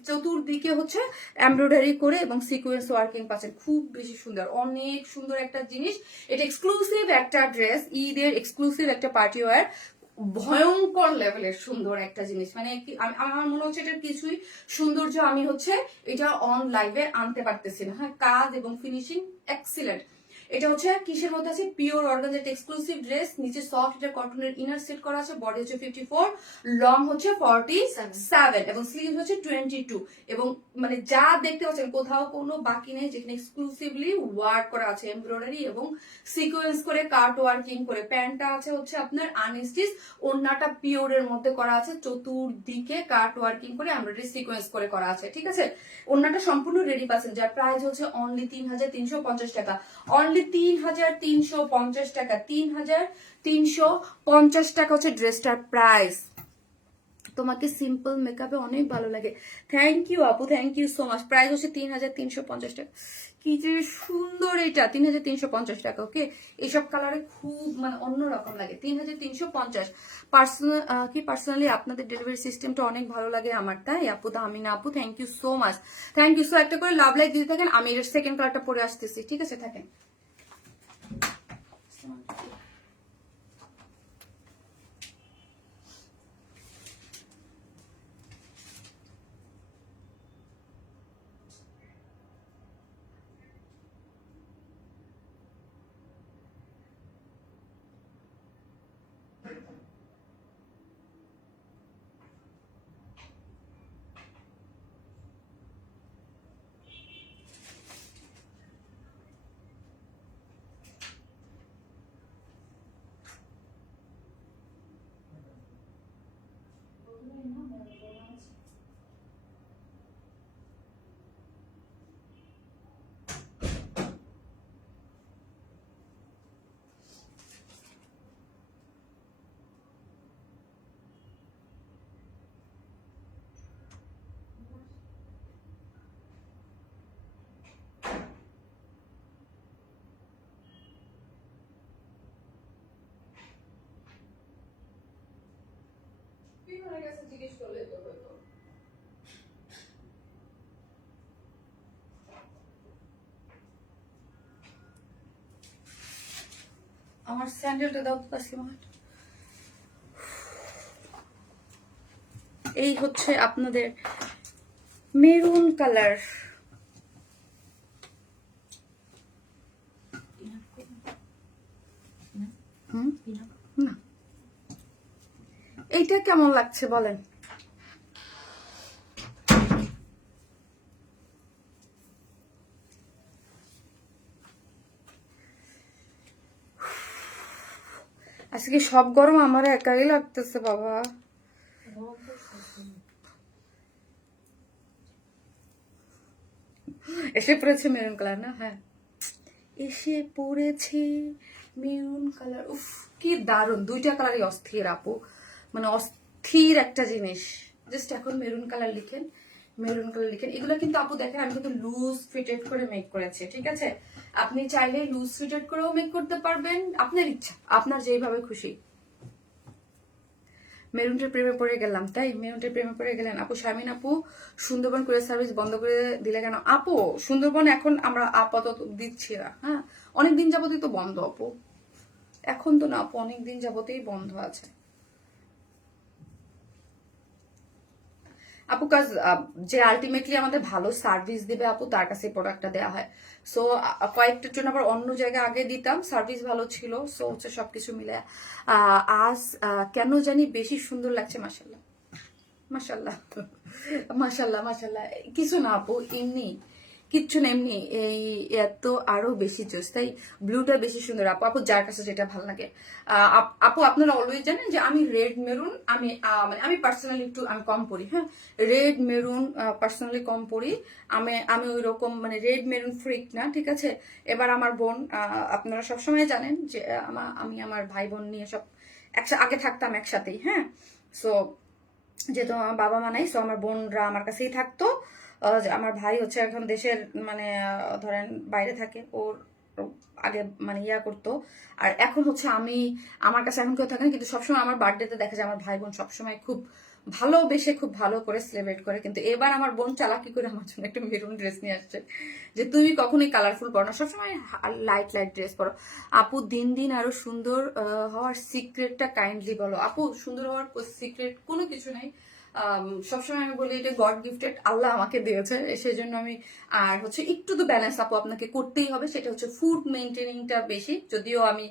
চতুর্দিকে হচ্ছে এমব্রয়ডারি করে এবং সিকোয়েন্স ওয়ার্কিং পাচ্ছেন। খুব বেশি সুন্দর, অনেক সুন্দর একটা জিনিস। এটা এক্সক্লুসিভ একটা ড্রেস, ঈদের এক্সক্লুসিভ একটা পার্টি ওয়্যার, ভয়ঙ্কর লেভেলের সুন্দর একটা জিনিস। মানে আমার মনে হচ্ছে এটার কিছুই সৌন্দর্য আমি হচ্ছে এটা অন লাইভে আনতে পারতেছি না। হ্যাঁ, কাজ এবং ফিনিশিং এক্সিলেন্ট। এটা হচ্ছে কিসের মধ্যে আছে, পিওর অর্গানজা এক্সক্লুসিভ ড্রেস, নিচে সফট এটা কটনের ইনার সেট করা আছে, বডি হচ্ছে 54, লং হচ্ছে 47 এবং স্লিভ হচ্ছে 22। এবং মানে যা দেখতে পাচ্ছেন কোথাও কোনো বাকি নেই, যেখানে এক্সক্লুসিভলি ওয়ার্ক করা আছে, এমব্রয়ডারি এবং সিকোয়েন্স করে কাট ওয়ার্কিং করে। প্যান্টটা আছে হচ্ছে আপনার আনস্টিচ, ওড়নাটা পিওরের মধ্যে করা আছে, চতুর্দিকে কাট ওয়ার্কিং করে এমব্রয়ডারি সিকোয়েন্স করে করা আছে, ঠিক আছে। ওড়নাটা সম্পূর্ণ রেডি পাচ্ছেন, যার প্রাইস হচ্ছে অনলি 3350 টাকা, অনলি 3350 টাকা, 3350 টাকা হচ্ছে ড্রেসটার প্রাইস। তোমাকে সিম্পল মেকআপে অনেক ভালো লাগে, থ্যাংক ইউ আপু, thank you so much. Price হচ্ছে 3350 টাকা। কি যে সুন্দর এটা, 3350 টাকা। ওকে, এইসব কালারে খুব মানে অন্যরকম লাগে। 3350। পার্সোনালি আপনাদের ডেলিভারি সিস্টেমটা অনেক ভালো লাগে আমার, তাই আপু। দামিনা আপু, thank you so much, thank you. So একটা করে লাভ লাইক দিতে থাকেন, আমি এর সেকেন্ড কালারটা পরে আসতেছি, ঠিক আছে থাকেন। জিজ্ঞেস করলে তো হয়তো। আমার স্যান্ডেলটা দাও তো তাসলিমা। এই হচ্ছে আপনাদের মেরুন কালার। না, এইটা কেমন লাগছে বলেন? আজকে সব গরম আমার একাই লাগতেছে বাবা। এসে পড়েছে মেরুন কালার না? হ্যাঁ, এসে পড়েছে মেরুন কালার। উফ কি দারুণ, দুইটা কালারই অস্থির আপু, মানে অস্থির একটা জিনিস। জাস্ট এখন মেরুন কালার লিখেন, মেরুন কালার লিখেন। এগুলো কিন্তু আপু দেখেন আমি কিন্তু লুজ ফিটেড করে মেক করেছি, ঠিক আছে। আপনি চাইলে লুজ ফিটেড করেও মেক করতে পারবেন, আপনার ইচ্ছা, আপনার যেইভাবে খুশি। মেরুনটার প্রেমে পড়ে গেলাম, তাই মেরুনটার প্রেমে পড়ে গেলেন আপু। শারমিন আপু, সুন্দরবন কুরিয়ার সার্ভিস বন্ধ করে দিলে কেন? আপু সুন্দরবন এখন আমরা আপাতত দিচ্ছি না, হ্যাঁ অনেকদিন যাবতই তো বন্ধ আপু, এখন তো না আপু, অনেকদিন যাবতেই বন্ধ আছে। আপু কাজ যে আলটিমেটলি আমাদের ভালো সার্ভিস দিবে আপু তার কাছে প্রোডাক্টটা দেওয়া হয়। সো কয়েকটার জন্য আবার অন্য জায়গায় আগে দিতাম, সার্ভিস ভালো ছিল, সো হচ্ছে সবকিছু মিলে আজ কেন জানি বেশি সুন্দর লাগছে। মাশাল্লাহ মাশাল্লাহ মাশাল্লাহ মাশাল্লাহ। কিছু না আপু, এমনি কিচ্ছু না, এমনি এই এত আরো বেশি জোস, তাই ব্লুটা বেশি সুন্দর আপু। আপু যার কাছে যেটা ভালো লাগে। আপু আপনারা অলওয়েজ জানেন যে আমি রেড মেরুন, আমি মানে আমি পার্সোনালি একটু আমি কম পরি, হ্যাঁ রেড মেরুন পার্সোনালি কম পরি। আমি ওই রকম মানে রেড মেরুন ফ্রিক না, ঠিক আছে। এবার আমার বোন, আপনারা সবসময় জানেন যে আমি আমার ভাই বোন নিয়ে সব আগে থাকতাম একসাথেই, হ্যাঁ। সো যেহেতু আমার বাবা মা নাই, সো আমার বোনরা আমার কাছেই থাকতো। আমার ভাই হচ্ছে এখন দেশের মানে ধরেন বাইরে থাকে, ওর আগে মানে ইয়া করতো। আর এখন হচ্ছে আমি, আমার কাছে এখন কেউ থাকে না, কিন্তু সবসময় আমার বার্থডেতে দেখা যায় আমার ভাই বোন সবসময় খুব ভালোবেসে খুব ভালো করে সেলিব্রেট করে। কিন্তু এবার আমার বোন চালাকি করে আমার জন্য একটা মেরুন ড্রেস নিয়ে আসছে, যে তুমি কখনোই কালারফুল পরো না, সবসময় লাইট লাইট ড্রেস পরো। আপু দিন দিন আরো সুন্দর হওয়ার সিক্রেটটা কাইন্ডলি বলো। আপু সুন্দর হওয়ার সিক্রেট কোনো কিছু নাই। সবসময় আমি বলি এটা গড গিফটেড, আল্লাহ আমাকে দিয়েছে, সেই জন্য আমি। আর হচ্ছে একটু তো ব্যালেন্স আপু আপনাকে করতেই হবে, সেটা হচ্ছে ফুড মেনটেনিংটা বেশি, যদিও আমি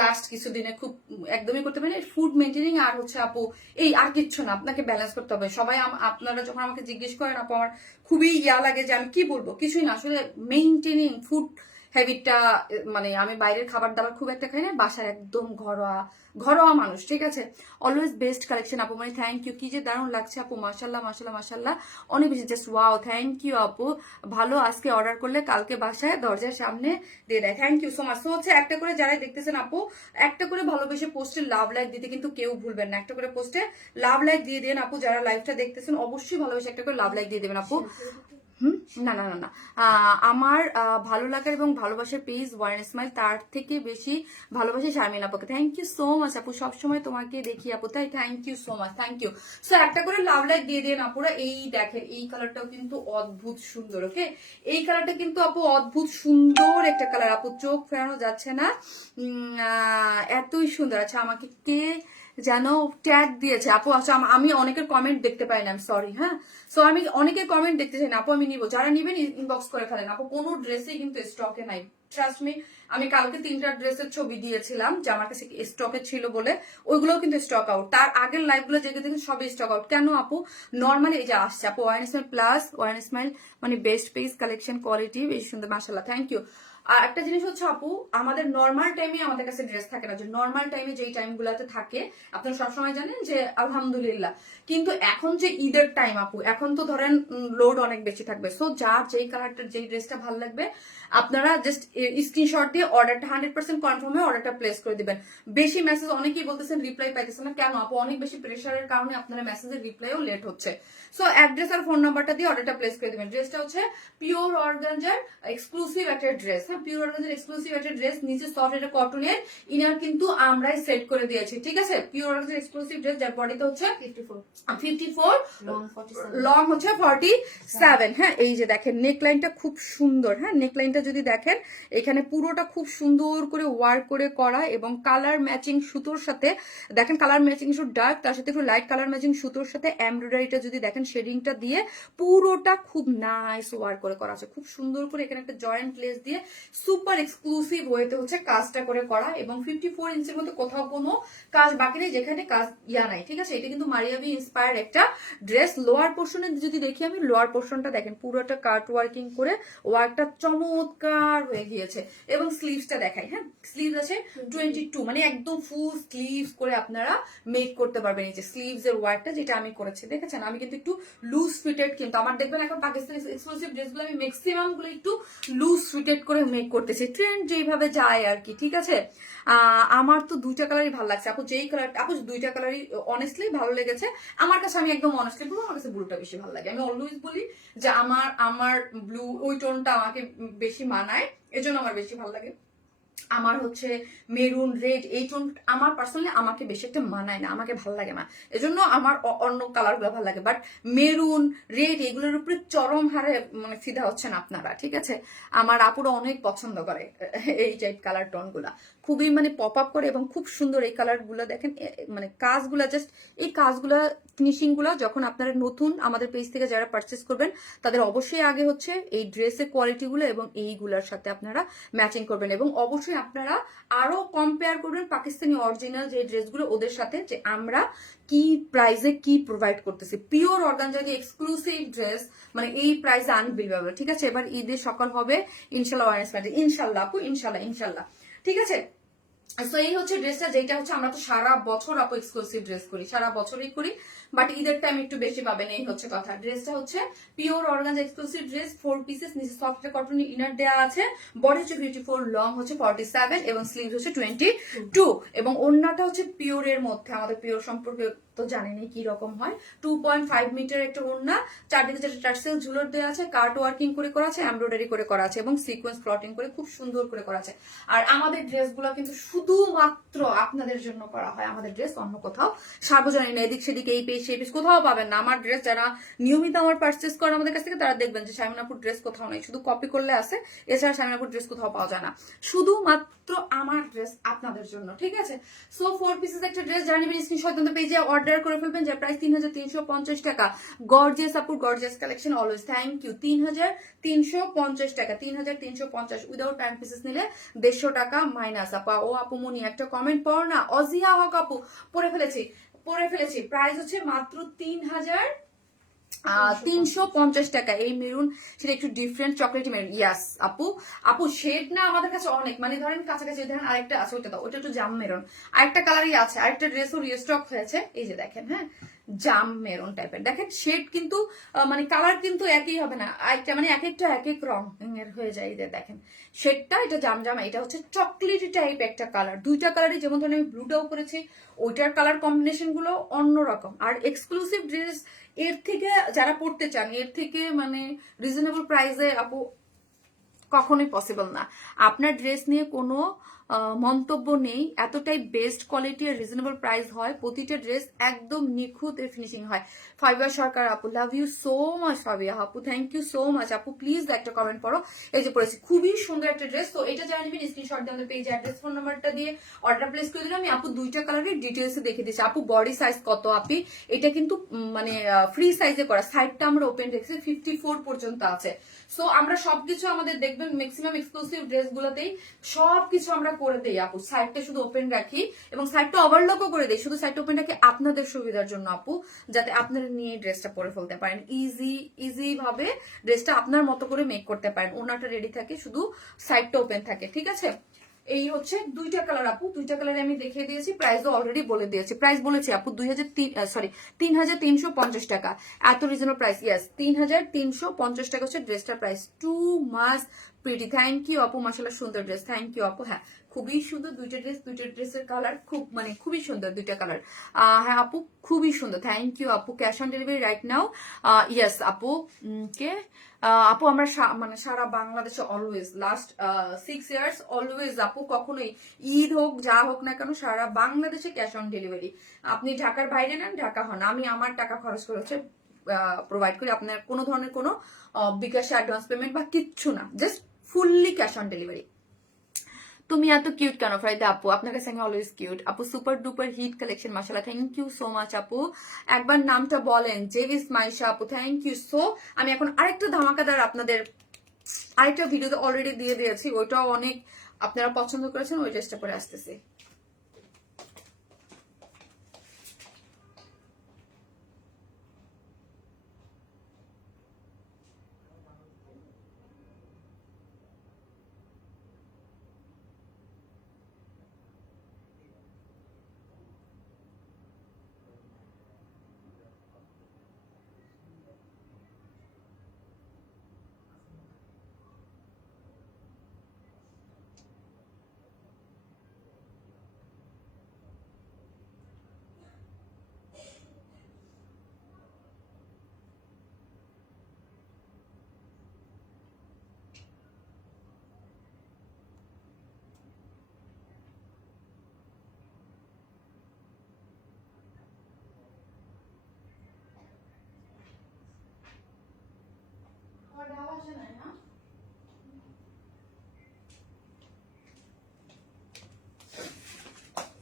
লাস্ট কিছুদিনে খুব একদমই করতে পারি ফুড মেনটেনিং। আর হচ্ছে আপু এই আর কিচ্ছু না, আপনাকে ব্যালেন্স করতে হবে। সবাই আপনারা যখন আমাকে জিজ্ঞেস করেন আপু আমার খুবই ইয়া লাগে যে আমি কি বলবো, কিছুই না আসলে মেনটেনিং ফুড হ্যাবিটটা। মানে আমি বাইরের খাবার দাবার খুব একটা খাই না, বাসার একদম ঘরোয়া ঘরোয়া মানুষ, ঠিক আছে। অলওয়েজ বেস্ট কালেকশন আপু, মানে থ্যাংক ইউ, কি যে দারুণ লাগছে আপু, মাশাল্লাহ মাশাল্লাহ মাশাল্লাহ, অনেক বেশি জাস্ট ওয়াও, থ্যাংক ইউ আপু। ভালো, আজকে অর্ডার করলে কালকে বাসায় দরজার সামনে দিয়ে দেয়, থ্যাংক ইউ সো মাচ। তো হচ্ছে একটা করে যারাই দেখতেছেন আপু, একটা করে ভালোবেসে পোস্টে লাভ লাইক দিতে কিন্তু কেউ ভুলবেন না, একটা করে পোস্টে লাভ লাইক দিয়ে দেন আপু। যারা লাইভটা দেখতেছেন অবশ্যই ভালোবেসে একটা করে লাভ লাইক দিয়ে দেবেন আপু। না না না না, আমার ভালো লাগার এবং ভালোবাসার পেজ ওয়ারেন স্মাইল, তার থেকে বেশি ভালোবাসি শারমিন আপুকে। থ্যাংক ইউ সো মাচ আপু, সবসময় তোমাকে দেখি আপু, তাই thank you so much, thank you. So একটা করে লাভ লাইক দিয়ে দেন আপুরা। এই দেখেন এই কালারটাও কিন্তু অদ্ভুত সুন্দর, ওকে। এই কালারটা কিন্তু আপু অদ্ভুত সুন্দর একটা কালার আপু, চোখ ফেরানো যাচ্ছে না, এতই সুন্দর। আচ্ছা আমাকে কে যেন ট্যাগ দিয়েছে আপু, আচ্ছা আমি অনেকের কমেন্ট দেখতে পাই না, আমি সরি, হ্যাঁ। সো আমি অনেকের কমেন্ট দেখতে চাই না আপু, আমি নিবো, যারা নিবেন ইনবক্স করে ফেলেন আপু। কোনো ড্রেসই কিন্তু স্টকে নাই, ট্রাস্ট মি। আমি কালকে 3টা ড্রেসের ছবি দিয়েছিলাম যে আমার কাছে স্টকে ছিল বলে, ওইগুলোও কিন্তু স্টক আউট। তার আগের লাইভগুলো যেগুলো দেখেন সবই স্টক আউট। কেন আপু? নর্মালি এই যে আসছে আপু, Warren smile plus, Warren smile মানে বেস্ট পেজ কালেকশন, কোয়ালিটি বেশি সুন্দর, মাশাআল্লাহ, থ্যাংক ইউ। আর একটা জিনিস হচ্ছে আপু, আমাদের নর্মাল টাইমে আমাদের কাছে ড্রেস থাকে না, যে নর্মাল টাইমে যেই টাইমগুলোতে থাকে আপনারা সবসময় জানেন যে আলহামদুলিল্লাহ। কিন্তু এখন যে ঈদের টাইম আপু, এখন তো ধরেন লোড অনেক বেশি থাকবে। সো যার যেই কালারটা যেই ড্রেসটা ভালো লাগবে আপনারা জাস্ট স্ক্রিনশট দিয়ে অর্ডারটা 100% কনফার্ম হয়ে অর্ডারটা প্লেস করে দিবেন। বেশি মেসেজ অনেকেই বলতেছেন রিপ্লাই পাইতেছেন না, কেন আপু? অনেক বেশি প্রেশারের কারণে আপনারা মেসেজের রিপ্লাইও লেট হচ্ছে। সো অ্যাড্রেস আর ফোন নাম্বারটা দিয়ে অর্ডারটা প্লেস করে দিবেন। ড্রেসটা হচ্ছে পিওর অর্গানজার এক্সক্লুসিভ একটা ড্রেস, হ্যাঁ পিওর অর্গানজার এক্সক্লুসিভ একটা ড্রেস, নিচে সফট একটা কটনের ইনার কিন্তু আমরাই সেট করে দিয়েছি, ঠিক আছে। পিওর অর্গানজার এক্সক্লুসিভ ড্রেস, যার বডিতে হচ্ছে 54, লং হচ্ছে 47, হ্যাঁ। এই যে দেখেন নেকলাইনটা খুব সুন্দর, হ্যাঁ নেকলাইনটা যদি দেখেন এখানে পুরোটা খুব সুন্দর করে ওয়ার্ক করে করা, এবং কালার ম্যাচিং সুতোর সাথে দেখেন, কালার ম্যাচিং শুধু ডার্ক, তার সাথে একটু লাইট কালার ম্যাচিং সুতোর সাথে এমব্রয়ডারিটা যদি দেখেন শেডিংটা দিয়ে পুরোটা খুব নাইস ওয়ার্ক করে করা আছে, খুব সুন্দর করে এখানে একটা জয়েন্ট লেস দিয়ে সুপার এক্সক্লুসিভ ওয়েতে হচ্ছে কাজটা করে করা, এবং 54 ইঞ্চির মতো কোথাও কোনো কাজ বাকি নেই, যেখানে কাজ ইয়া নাই, ঠিক আছে। এটা কিন্তু মারিয়াবি ইন্সপায়ার্ড একটা ড্রেস। লোয়ার পোর্শনে যদি দেখি আমি, লোয়ার পোর্শনটা দেখেন পুরোটা কাট ওয়ার্কিং করে ওয়ার্কটা চমৎকার হয়ে গিয়েছে, এবং স্লিভসটা দেখাই, হ্যাঁ স্লিভস আছে 22, মানে একদম ফুল স্লিভস করে আপনারা মেক করতে পারবেন। এই যে স্লিভস এর ওয়ার্কটা যেটা আমি করেছি দেখেছেন, আমি কিন্তু একটু লুজ ফিটেড, কিন্তু আমার দেখবেন এখন পাকিস্তানি এক্সক্লুসিভ ড্রেসগুলো আমি ম্যাক্সিমাম গুলো একটু লুজ ফিটেড করে মেক করতেছি, ট্রেন্ড যেভাবে যায় আর কি, ঠিক আছে। আমার তো দুইটা কালারই ভালো লাগছে আপু, যেই কালার আপু দুইটা কালারই অনেস্টলি ভালো লেগেছে আমার কাছে। আমি একদম অনেস্টলি বলবো, আমার কাছে ব্লুটা বেশি ভালো লাগে। আমি অলওয়েজ বলি যে আমার ব্লু ওই টোনটা আমাকে বেশি মানায়, এজন্য আমার বেশি ভালো লাগে। আমার হচ্ছে মেরুন রেড এই টোন আমার পার্সোনালি আমাকে বেশি একটা মানায় না, আমাকে ভালো লাগে না, এজন্য আমার অন্য কালার গুলো ভালো লাগে। বাট মেরুন রেড এগুলোর উপরে চরম হারে মানে ফিদা হচ্ছেন আপনারা, ঠিক আছে। আমার আপুরা অনেক পছন্দ করে এই টাইপ কালার টোন গুলা, খুবই মানে পপ আপ করে এবং খুব সুন্দর এই কালারগুলো দেখেন, মানে কাজগুলা জাস্ট এই কাজগুলা ফিনিশিং গুলা যখন আপনারা নতুন আমাদের পেজ থেকে যারা পারচেস করবেন তাদের অবশ্যই আগে হচ্ছে এই ড্রেসের কোয়ালিটিগুলো এবং এইগুলোর সাথে আপনারা ম্যাচিং করবেন এবং অবশ্যই আপনারা আরো কম্পেয়ার করবেন পাকিস্তানি অরিজিনাল যে ড্রেসগুলো ওদের সাথে, যে আমরা কি প্রাইসে কি প্রোভাইড করতেছি। পিওর অর্গানজা দিয়ে এক্সক্লুসিভ ড্রেস মানে এই প্রাইসে আনবিলিভেবল। ঠিক আছে, এবার ঈদের সকাল হবে ইনশাল্লাহ, ইনশাল্লাহ আপু, ইনশাল্লাহ ইনশাল্লাহ। ঠিক আছে, সো এই হচ্ছে ড্রেসটা, যেটা হচ্ছে আমরা তো সারা বছর আপু এক্সক্লুসিভ ড্রেস করি, সারা বছরই করি, বাট ঈদের টাইম একটু বেশি পাবেন, এই হচ্ছে কথা। ড্রেসটা হচ্ছে pure organza exclusive dress, 4 pieces, নিচে সফট কটন ইনার দেওয়া আছে, বডি হচ্ছে 54, লং হচ্ছে 47 এবং স্লিভস হচ্ছে 22 এবং ওড়নাটা হচ্ছে পিওরের মধ্যে। আমাদের পিওর সম্পর্কে তো জানেনি কি রকম হয়, 2.5 মিটার একটা ওড়না, চারদিকে যেটা টার্সেল ঝুলর দেওয়া আছে, কার্ট ওয়ার্কিং করে করা আছে, এমব্রয়ডারি করে করা আছে এবং সিকোয়েন্স প্লটিং করে খুব সুন্দর করে করা আছে। আর আমাদের ড্রেসগুলো কিন্তু শুধুমাত্র আপনাদের জন্য করা হয়, আমাদের ড্রেস অন্য কোথাও সার্বজনীন না, এদিক সেদিকে এই পেজ সেই পেজ কোথাও পাবেন না। আমার ড্রেস যারা নিয়মিত আমার পারচেস করে আমাদের কাছ থেকে তারা দেখবেন যে শাইমিনাপুর ড্রেস কোথাও নেই, শুধু কপি করলে আছে, এছাড়া শাইমিনাপুর ড্রেস কোথাও পাওয়া যায় না, শুধুমাত্র আমার ড্রেস আপনাদের জন্য। ঠিক আছে, সো 4 পিসেস একটা ড্রেস জানিবেন, স্ক্রিনশট দিতে পেজে অর্ডার করে ফেলবেন, যার প্রাইস 3350 টাকা। গর্জিয়াস আপুর gorgeous collection always, thank you. 3350 টাকা, 3350 উইদাউট প্যান্ট পিসেস নিলে 150 টাকা মাইনাস। আপা ও আপু মনি একটা কমেন্ট পড় না, অজিয়া হক আপু পড়ে ফেলেছি, প্রাইস হচ্ছে মাত্র 350 টাকা। এই মেরুন সেটা একটু ডিফারেন্ট চকলেটি মেরুন, ইয়াস আপু, আপু শেড না আমাদের কাছে অনেক, মানে ধরেন কাছাকাছি ধরেন আরেকটা আছে, ওইটা দাও, ওটা একটু জাম মেরুন, আরেকটা কালারই আছে, আরেকটা ড্রেসও রিস্টক হয়েছে, এই যে দেখেন, হ্যাঁ জাম মেরুন টাইপের, দেখেন শেড কিন্তু মানে কালার কিন্তু একই হবে না, একটা মানে এক একটা এক এক রং এর হয়ে যায়। এদের দেখেন শেডটা, এটা জাম জাম, এটা হচ্ছে চকলেটি টাইপ একটা কালার, দুইটা কালারই, যেমন ধরেন আমি ব্লুটাও করেছি, ওইটার কালার কম্বিনেশন গুলো অন্যরকম। আর এক্সক্লুসিভ ড্রেস এর থেকে যারা পড়তে চান, এর থেকে মানে রিজনেবল প্রাইসে আপু কখনোই পসিবল না। আপনার ড্রেস নিয়ে কোনো মন্তব্য নেই, এতটাই বেস্ট কোয়ালিটি আর রিজনেবল প্রাইস হয়, প্রতিটা ড্রেস একদম নিখুঁত এর ফিনিশিং হয়। ফাইবার সরকার আপু, love you so much Fabia আপু, থ্যাংক ইউ সো মাচ আপু, প্লিজ একটা কমেন্ট পড়ো। এই যে পড়েছি, খুবই সুন্দর একটা ড্রেস। তো এটা জানিয়ে নিবেন, স্ক্রিনশট দিয়ে আমাদের পেজ অ্যাড্রেস ফোন নাম্বারটা দিয়ে অর্ডার প্লেস করে দিলাম। আমি আপু দুইটা কালারের ডিটেলসে দেখে দিচ্ছি। আপু বডি সাইজ কত আপি, এটা কিন্তু মানে ফ্রি সাইজে করা, সাইডটা আমরা ওপেন রেখেছি, 54 পর্যন্ত আছে। সো আমরা সবকিছু আমাদের দেখবেন ম্যাক্সিমাম এক্সক্লুসিভ ড্রেস গুলোতেই সবকিছু আমরা করে দেই আপু, সাইডটা শুধু ওপেন রাখি এবং সাইডটা ওভারলকও করে দেই, শুধু সাইডটা ওপেন রাখি আপনাদের সুবিধার জন্য আপু, যাতে আপনারা নিয়ে ড্রেসটা পরে ফেলতে পারেন, ইজি ভাবে ড্রেসটা আপনার মতো করে মেক করতে পারেন। ওনাটা রেডি থাকে, শুধু সাইডটা ওপেন থাকে। ঠিক আছে, এই হচ্ছে দুইটা কালার আপু, দুইটা কালারে আমি দেখিয়ে দিয়েছি, প্রাইসও অলরেডি বলে দিয়েছি। প্রাইস বলেছি আপু 3350 টাকা, এত রিজনেবল প্রাইস। ইয়েস 3350 টাকা হচ্ছে ড্রেসটার price, too much pretty. Thank you আপু, মাশাআল্লাহ সুন্দর ড্রেস, থ্যাংক ইউ আপু। হ্যাঁ খুবই সুন্দর দুইটা ড্রেস, দুইটা ড্রেসের কালার খুব মানে খুবই সুন্দর দুইটা কালার। হ্যাঁ আপু খুবই সুন্দর, থ্যাংক ইউ আপু। Cash on delivery right now, yes আপু। কে আপু আমরা মানে সারা বাংলাদেশে অলওয়েজ লাস্ট 6 ইয়ার্স অলওয়েজ আপু, কখনোই ঈদ হোক যা হোক না কেন সারা বাংলাদেশে ক্যাশ অন ডেলিভারি। আপনি ঢাকার বাইরে নেন, ঢাকা হন, আমি আমার টাকা খরচ করে হচ্ছে প্রোভাইড করি, আপনার কোনো ধরনের কোনো বিকাশে অ্যাডভান্স পেমেন্ট বা কিচ্ছু না, just fully cash on delivery. তুমি এত কিউট কেন ফ্রাইদে আপু, আপনার কাছে আমি অলওয়েজ কিউট আপু। সুপার ডুপার হিট কালেকশন মাশাআল্লাহ, থ্যাংক ইউ সো মাচ আপু। একবার নামটা বলেন, জেভিস মাইশা আপু, থ্যাংক ইউ। সো আমি এখন আরেকটা ধামাকাদার আপনাদের আরেকটা ভিডিওতে অলরেডি দিয়ে দিয়েছি, ওইটাও অনেক আপনারা পছন্দ করেছেন, ওই ড্রেসটা পরে আসতেছি।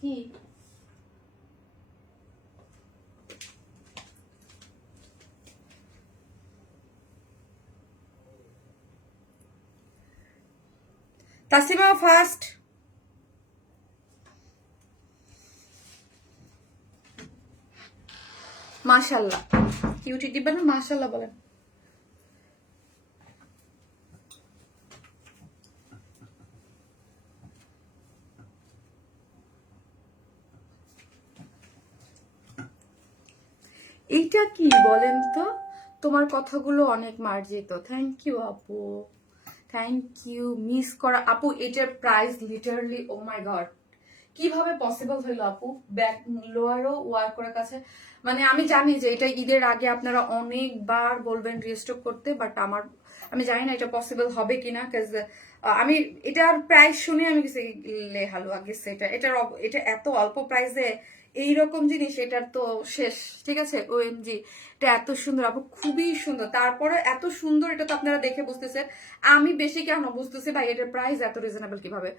কি তাসিমা ফার্স্ট। মাশাল্লাহ, কিউটি দিবেন না? মাশাল্লাহ বলেন। এইটা কি বলেন তো? তোমার কথাগুলো অনেক মার্জিত। থ্যাংক ইউ আপু, থ্যাংক ইউ। মিস করা আপু, এটার প্রাইস লিটারালি ও মাই গড, কিভাবে পসিবল হইলো আপু? ব্যাক লোয়ারও ওয়ার করার কাছে, মানে আমি জানি যে এটা ঈদের আগে আপনারা অনেকবার বলবেন রিস্টক করতে, বাট আমি জানি না এটা পসিবল হবে কিনা, কাজ আমি এটার প্রাইস শুনে আমি গেছি লে হালুয়া গেছে। এটা এত অল্প প্রাইসে এইরকম জিনিস, এটার তো শেষ। ঠিক আছে, ওএমজি, এটা এত সুন্দর আপু, খুবই সুন্দর। তারপরে এত সুন্দর, এটা তো আপনারা দেখে বুঝতেছেন। আমি বেশি কেন বুঝতেছি ভাই, এটার প্রাইস এত রিজনেবল কিভাবে।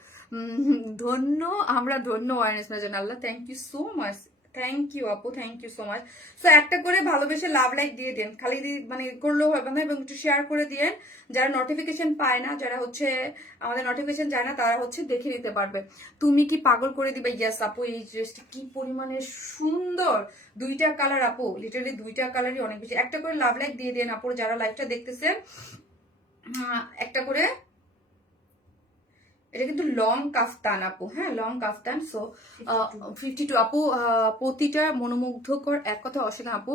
ধন্য, আমরা ধন্য ওয়ারনেস মেজন আল্লাহ। Thank you so much, thank you আপু, thank you so much. So একটা করে ভালোবেসে লাভ লাইক দিয়ে দেন, খালি মানে করলেও হবে না, এবং একটু শেয়ার করে দিয়েন। যারা নোটিফিকেশন পায় না, যারা হচ্ছে আমাদের নোটিফিকেশন যায় না, তারা হচ্ছে দেখে নিতে পারবে। তুমি কি পাগল করে দিবে? ইয়েস আপু, এই ড্রেসটা কি পরিমাণে সুন্দর, দুইটা কালার আপু, লিটারালি দুইটা কালারই অনেক বেশি। একটা করে লাভ লাইক দিয়ে দেন আপু, যারা লাইভটা দেখতেছেন একটা করে। এটা কিন্তু লং কাফতান আপু, হ্যাঁ লং কাফতান। সো 52 আপু, প্রতিটা মনোমুগ্ধকর, এক কথা অসীম আপু।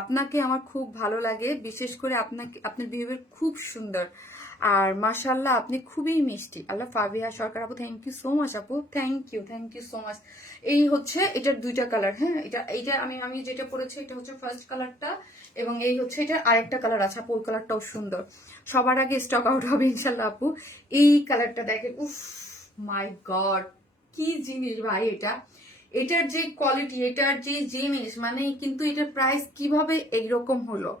আপনাকে আমার খুব ভালো লাগে, বিশেষ করে আপনাকে, আপনার বিহেভিয়ার খুব সুন্দর, আর মাশাল্লাহ আপনি খুবই মিষ্টি। আল্লাহ। ফাবিহা সরকার আপু, থ্যাংক ইউ সো মাচ আপু, থ্যাংক ইউ সো মাচ। এই হচ্ছে এটার দুইটা কালার, হ্যাঁ এইটা আমি যেটা পরেছি এটা হচ্ছে ফার্স্ট কালারটা, এবং এই হচ্ছে এটা আরেকটা কালার আছে আপু, ওই কালারটাও সুন্দর। সবার আগে স্টক আউট হবে ইনশাল্লাহ আপু। এই কালারটা দেখেন, উফ মাই গড, কি জিনিস ভাই এটা, এটার যে কোয়ালিটি, এটার যে জিনিস, মানে কিন্তু এটার প্রাইস কিভাবে এইরকম হলো,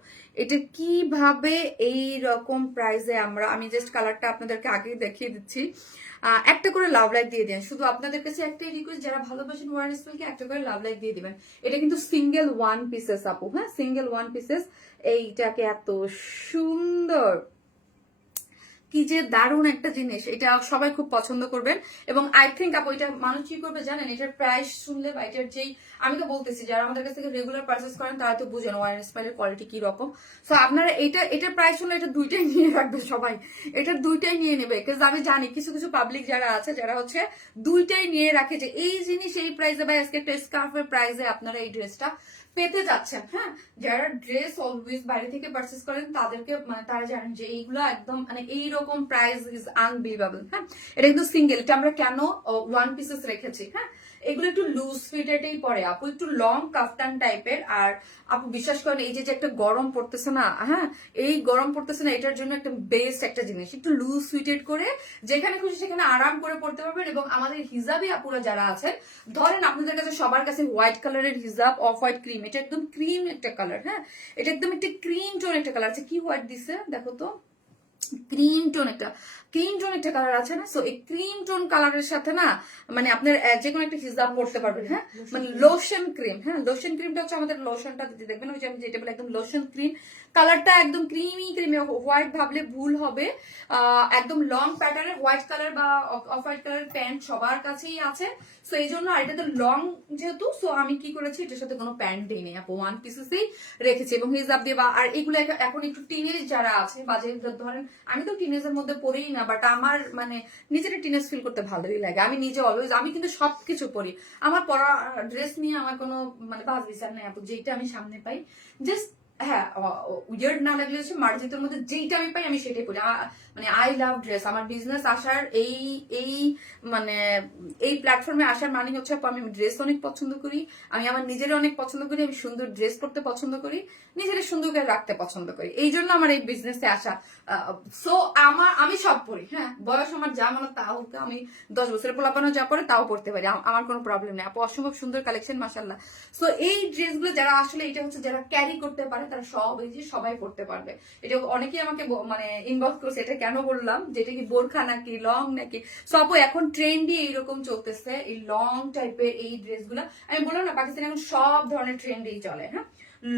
এটা কিভাবে এই রকম প্রাইসে আমি জাস্ট কালারটা আপনাদেরকে আগে দেখিয়ে দিচ্ছি। একটা করে লাভ লাইক দিয়ে দেন, শুধু আপনাদের কাছে একটাই রিকোয়েস্ট, যারা ভালোবাসেন ওয়ারেন স্মেলকে একটা করে লাভ লাইক দিয়ে দিবেন। এটা কিন্তু সিঙ্গেল ওয়ান পিসেস আপু, হ্যাঁ সিঙ্গেল ওয়ান পিসেস। এইটাকে এত সুন্দর, কি যে দারুণ একটা জিনিস, এটা সবাই খুব পছন্দ করবেন। এবং আই থিঙ্ক আপু এটা মানুষ কি করবে জানেন, এটার প্রাইস শুনলে বা এটার যেই, আমি তো বলতেছি যারা আমাদের কাছ থেকে রেগুলার পারচেস করেন তারা তো বুঝেন ওয়ারেন স্মাইলের কোয়ালিটি কি রকম। সো আপনারা এটার প্রাইস শুনলে এটা দুইটাই নিয়ে রাখবে সবাই, এটা দুইটাই নিয়ে নেবে। বিকজ আমি জানি কিছু কিছু পাবলিক যারা আছে, যারা হচ্ছে দুইটাই নিয়ে রাখে, যে এই জিনিস এই প্রাইসে বা আজকে একটা স্কার্ফের প্রাইসে আপনারা এই ড্রেসটা পেতে যাচ্ছেন। হ্যাঁ, যারা ড্রেস অলওয়েজ বাইরে থেকে পারচেস করেন তাদেরকে, মানে তারা জানেন যে এইগুলো একদম মানে এইরকম প্রাইস ইজ আনবিলিভেবল। হ্যাঁ, এটা কিন্তু সিঙ্গেল, এটা আমরা কেন ওয়ান পিসেস রেখেছি। হ্যাঁ, এগুলো একটু লুজ ফিটেডই পরে আপু, একটু লং কাফতান টাইপের। আর আপু বিশ্বাস করেন, এই যে একটা গরম পড়তেছে না, হ্যাঁ এই গরম পড়তেছে না, এটার জন্য একটা বেস্ট একটা জিনিস, একটু লুজ ফিটেড করে যেখানে খুশি সেখানে আরাম করে পড়তে পারবেন। এবং আমাদের হিজাবি আপুরা যারা আছেন, ধরেন আপনাদের কাছে সবার কাছে হোয়াইট কালারের হিজাব, অফ হোয়াইট ক্রিম, এটা একদম ক্রিম একটা কালার, হ্যাঁ এটা একদম একটা ক্রিম টোন একটা কালার আছে। কি হোয়াইট দিছে দেখো তো, ক্রিম টোন একটা কালার আছে না। সো এই ক্রিম টোন কালারের সাথে না, মানে আপনার যে কোনো একটা হিজাব পড়তে পারবেন। হ্যাঁ, মানে লোশন ক্রিম, হ্যাঁ লোশন ক্রিমটা হচ্ছে আমাদের লোশনটা দেখবেন, ওই যে আমি যেটা বলে একদম লোশন ক্রিম কালারটা, একদম ক্রিমি হোয়াইট ভাবলে ভুল হবে। একদম লং প্যাটার্নের হোয়াইট কালার বা অফ হোয়াইট কালার প্যান্ট সবার কাছেই আছে। সো এই জন্য, আর এটা তো লং যেহেতু, সো আমি কি করেছি এটার সাথে কোনো প্যান্ট দিই নেই আপু, ওয়ান পিসেসই রেখেছি এবং হিজাব দিয়ে। বা আর এগুলো এখন একটু টিনেজ যারা আছে, বা যে ধরেন আমি তো টিনেজের মধ্যে পড়েই না, বাট আমার মানে নিজের টিনেজ ফিল করতে ভালোই লাগে। আমি নিজে অলওয়েজ, আমি কিন্তু সবকিছু পরি, আমার পরা ড্রেস নিয়ে আমার কোনো মানে বাজ বিচার নেই আপু, যেটা আমি সামনে পাই জাস্ট, হ্যাঁ উইয়ার্ড না লাগলে হচ্ছে মার্জিতের মধ্যে যেইটা আমি পাই আমি সেটাই করি। মানে আই লাভ ড্রেস, আমার বিজনেস আসার এই মানে এই প্ল্যাটফর্মে আসার মানে হচ্ছে আমি ড্রেস অনেক পছন্দ করি, আমি আমার নিজের অনেক পছন্দ করি, আমি সুন্দর ড্রেস পরতে পছন্দ করি, নিজের সুন্দর করে রাখতে পছন্দ করি, এই জন্য আমার এই বিজনেসে আসা। সো আমি সব পরি, হ্যাঁ বয়স আমার যা মানে তাও, আমি 10 বছরের পোলাপানো যা পরে তাও পড়তে পারি, আমার কোনো প্রবলেম নেই আপু। অসম্ভব সুন্দর কালেকশন মাশাআল্লাহ। সো এই ড্রেসগুলো যারা আসলে, এটা হচ্ছে যারা ক্যারি করতে পারে তারা সব এই যে সবাই পড়তে পারবে। এটা অনেকেই আমাকে মানে ইনবক্স করছে, এটা কেন বললাম যেটা কি বোরখা নাকি লং নাকি। সো আপু এখন ট্রেন্ডই এইরকম চলতেছে, এই লং টাইপের এই ড্রেসগুলো। আমি বললাম না পাকিস্তানে এখন সব ধরনের ট্রেন্ডই চলে। হ্যাঁ,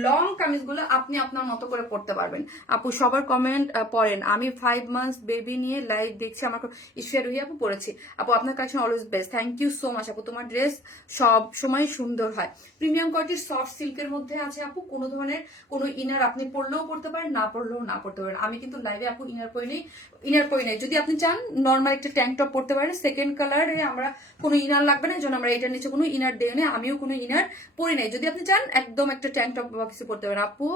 লং কামিজগুলো আপনি আপনার মতো করে পড়তে পারবেন। আপু সবার কমেন্ট পড়েন, আমি 5 মান্থস বেবি নিয়ে লাইভ দেখছি, আমার ঈশ্বর হয়ে আপু পড়েছি। আপু আপনার collection always best, thank you so much আপু, তোমার ড্রেস সব সময় সুন্দর হয়। প্রিমিয়াম কোয়ালিটির সফট সিল্কের মধ্যে আছে আপু, কোনো ধরনের কোনো ইনার আপনি পরলেও পড়তে পারেন, না পরলেও না পড়তে পারেন। আমি কিন্তু লাইভে আপু ইনার পরি নাই। যদি আপনি চান নর্মাল একটা ট্যাঙ্ক টপ পড়তে পারেন, সেকেন্ড কালারে আমরা কোনো ইনার লাগবে না, এই জন্য আমরা এটার নিচে কোনো ইনার দেই না, আমিও কোনো ইনার পরি নাই। যদি আপনি চান একদম একটা ট্যাঙ্ক টপ বা কিছু পড়তে পারেন। আপু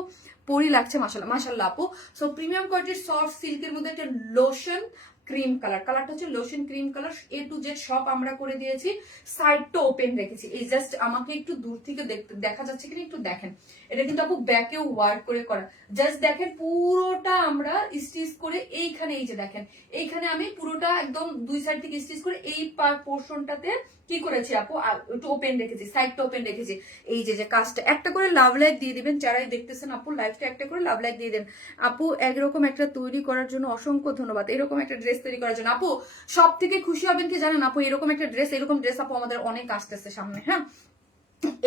পরি লাগছে মাশাআল্লাহ মাশাআল্লাহ আপু। সো প্রিমিয়াম কোয়ালিটির সফট সিল্কের মধ্যে একটা লোশন ক্রিম কালারটা হচ্ছে lotion cream colour, A to Z সব আমরা করে দিয়েছি, সাইডটা ওপেন রেখেছি। এই জাস্ট আমাকে একটু দূর থেকে দেখা যাচ্ছে কিনা একটু দেখেন, এটা কিন্তু আপু ব্যাকেও ওয়ার্ক করে করা। জাস্ট দেখেন পুরোটা আমরা স্টিচ করে এইখানে, এই যে দেখেন এইখানে আমি পুরোটা একদম দুই সাইড থেকে স্টিচ করে এই পোর্শনটাতে কি করেছি আপু একটু ওপেন রেখেছি, সাইডটা ওপেন রেখেছি। এই যে কাজটা একটা করে লাভ লাইক দিয়ে দিবেন, যারাই দেখতেছেন আপু লাইভটা একটা করে লাভ লাইক দিয়ে দেন। আপু একরকম একটা তৈরি করার জন্য অসংখ্য ধন্যবাদ, এরকম একটা ড্রেস তৈরি করার জন্য। আপু সব থেকে খুশি হবেন কি জানেন আপু, এরকম একটা ড্রেস, এরকম ড্রেস আপু আমাদের অনেক আসতেছে সামনে। হ্যাঁ,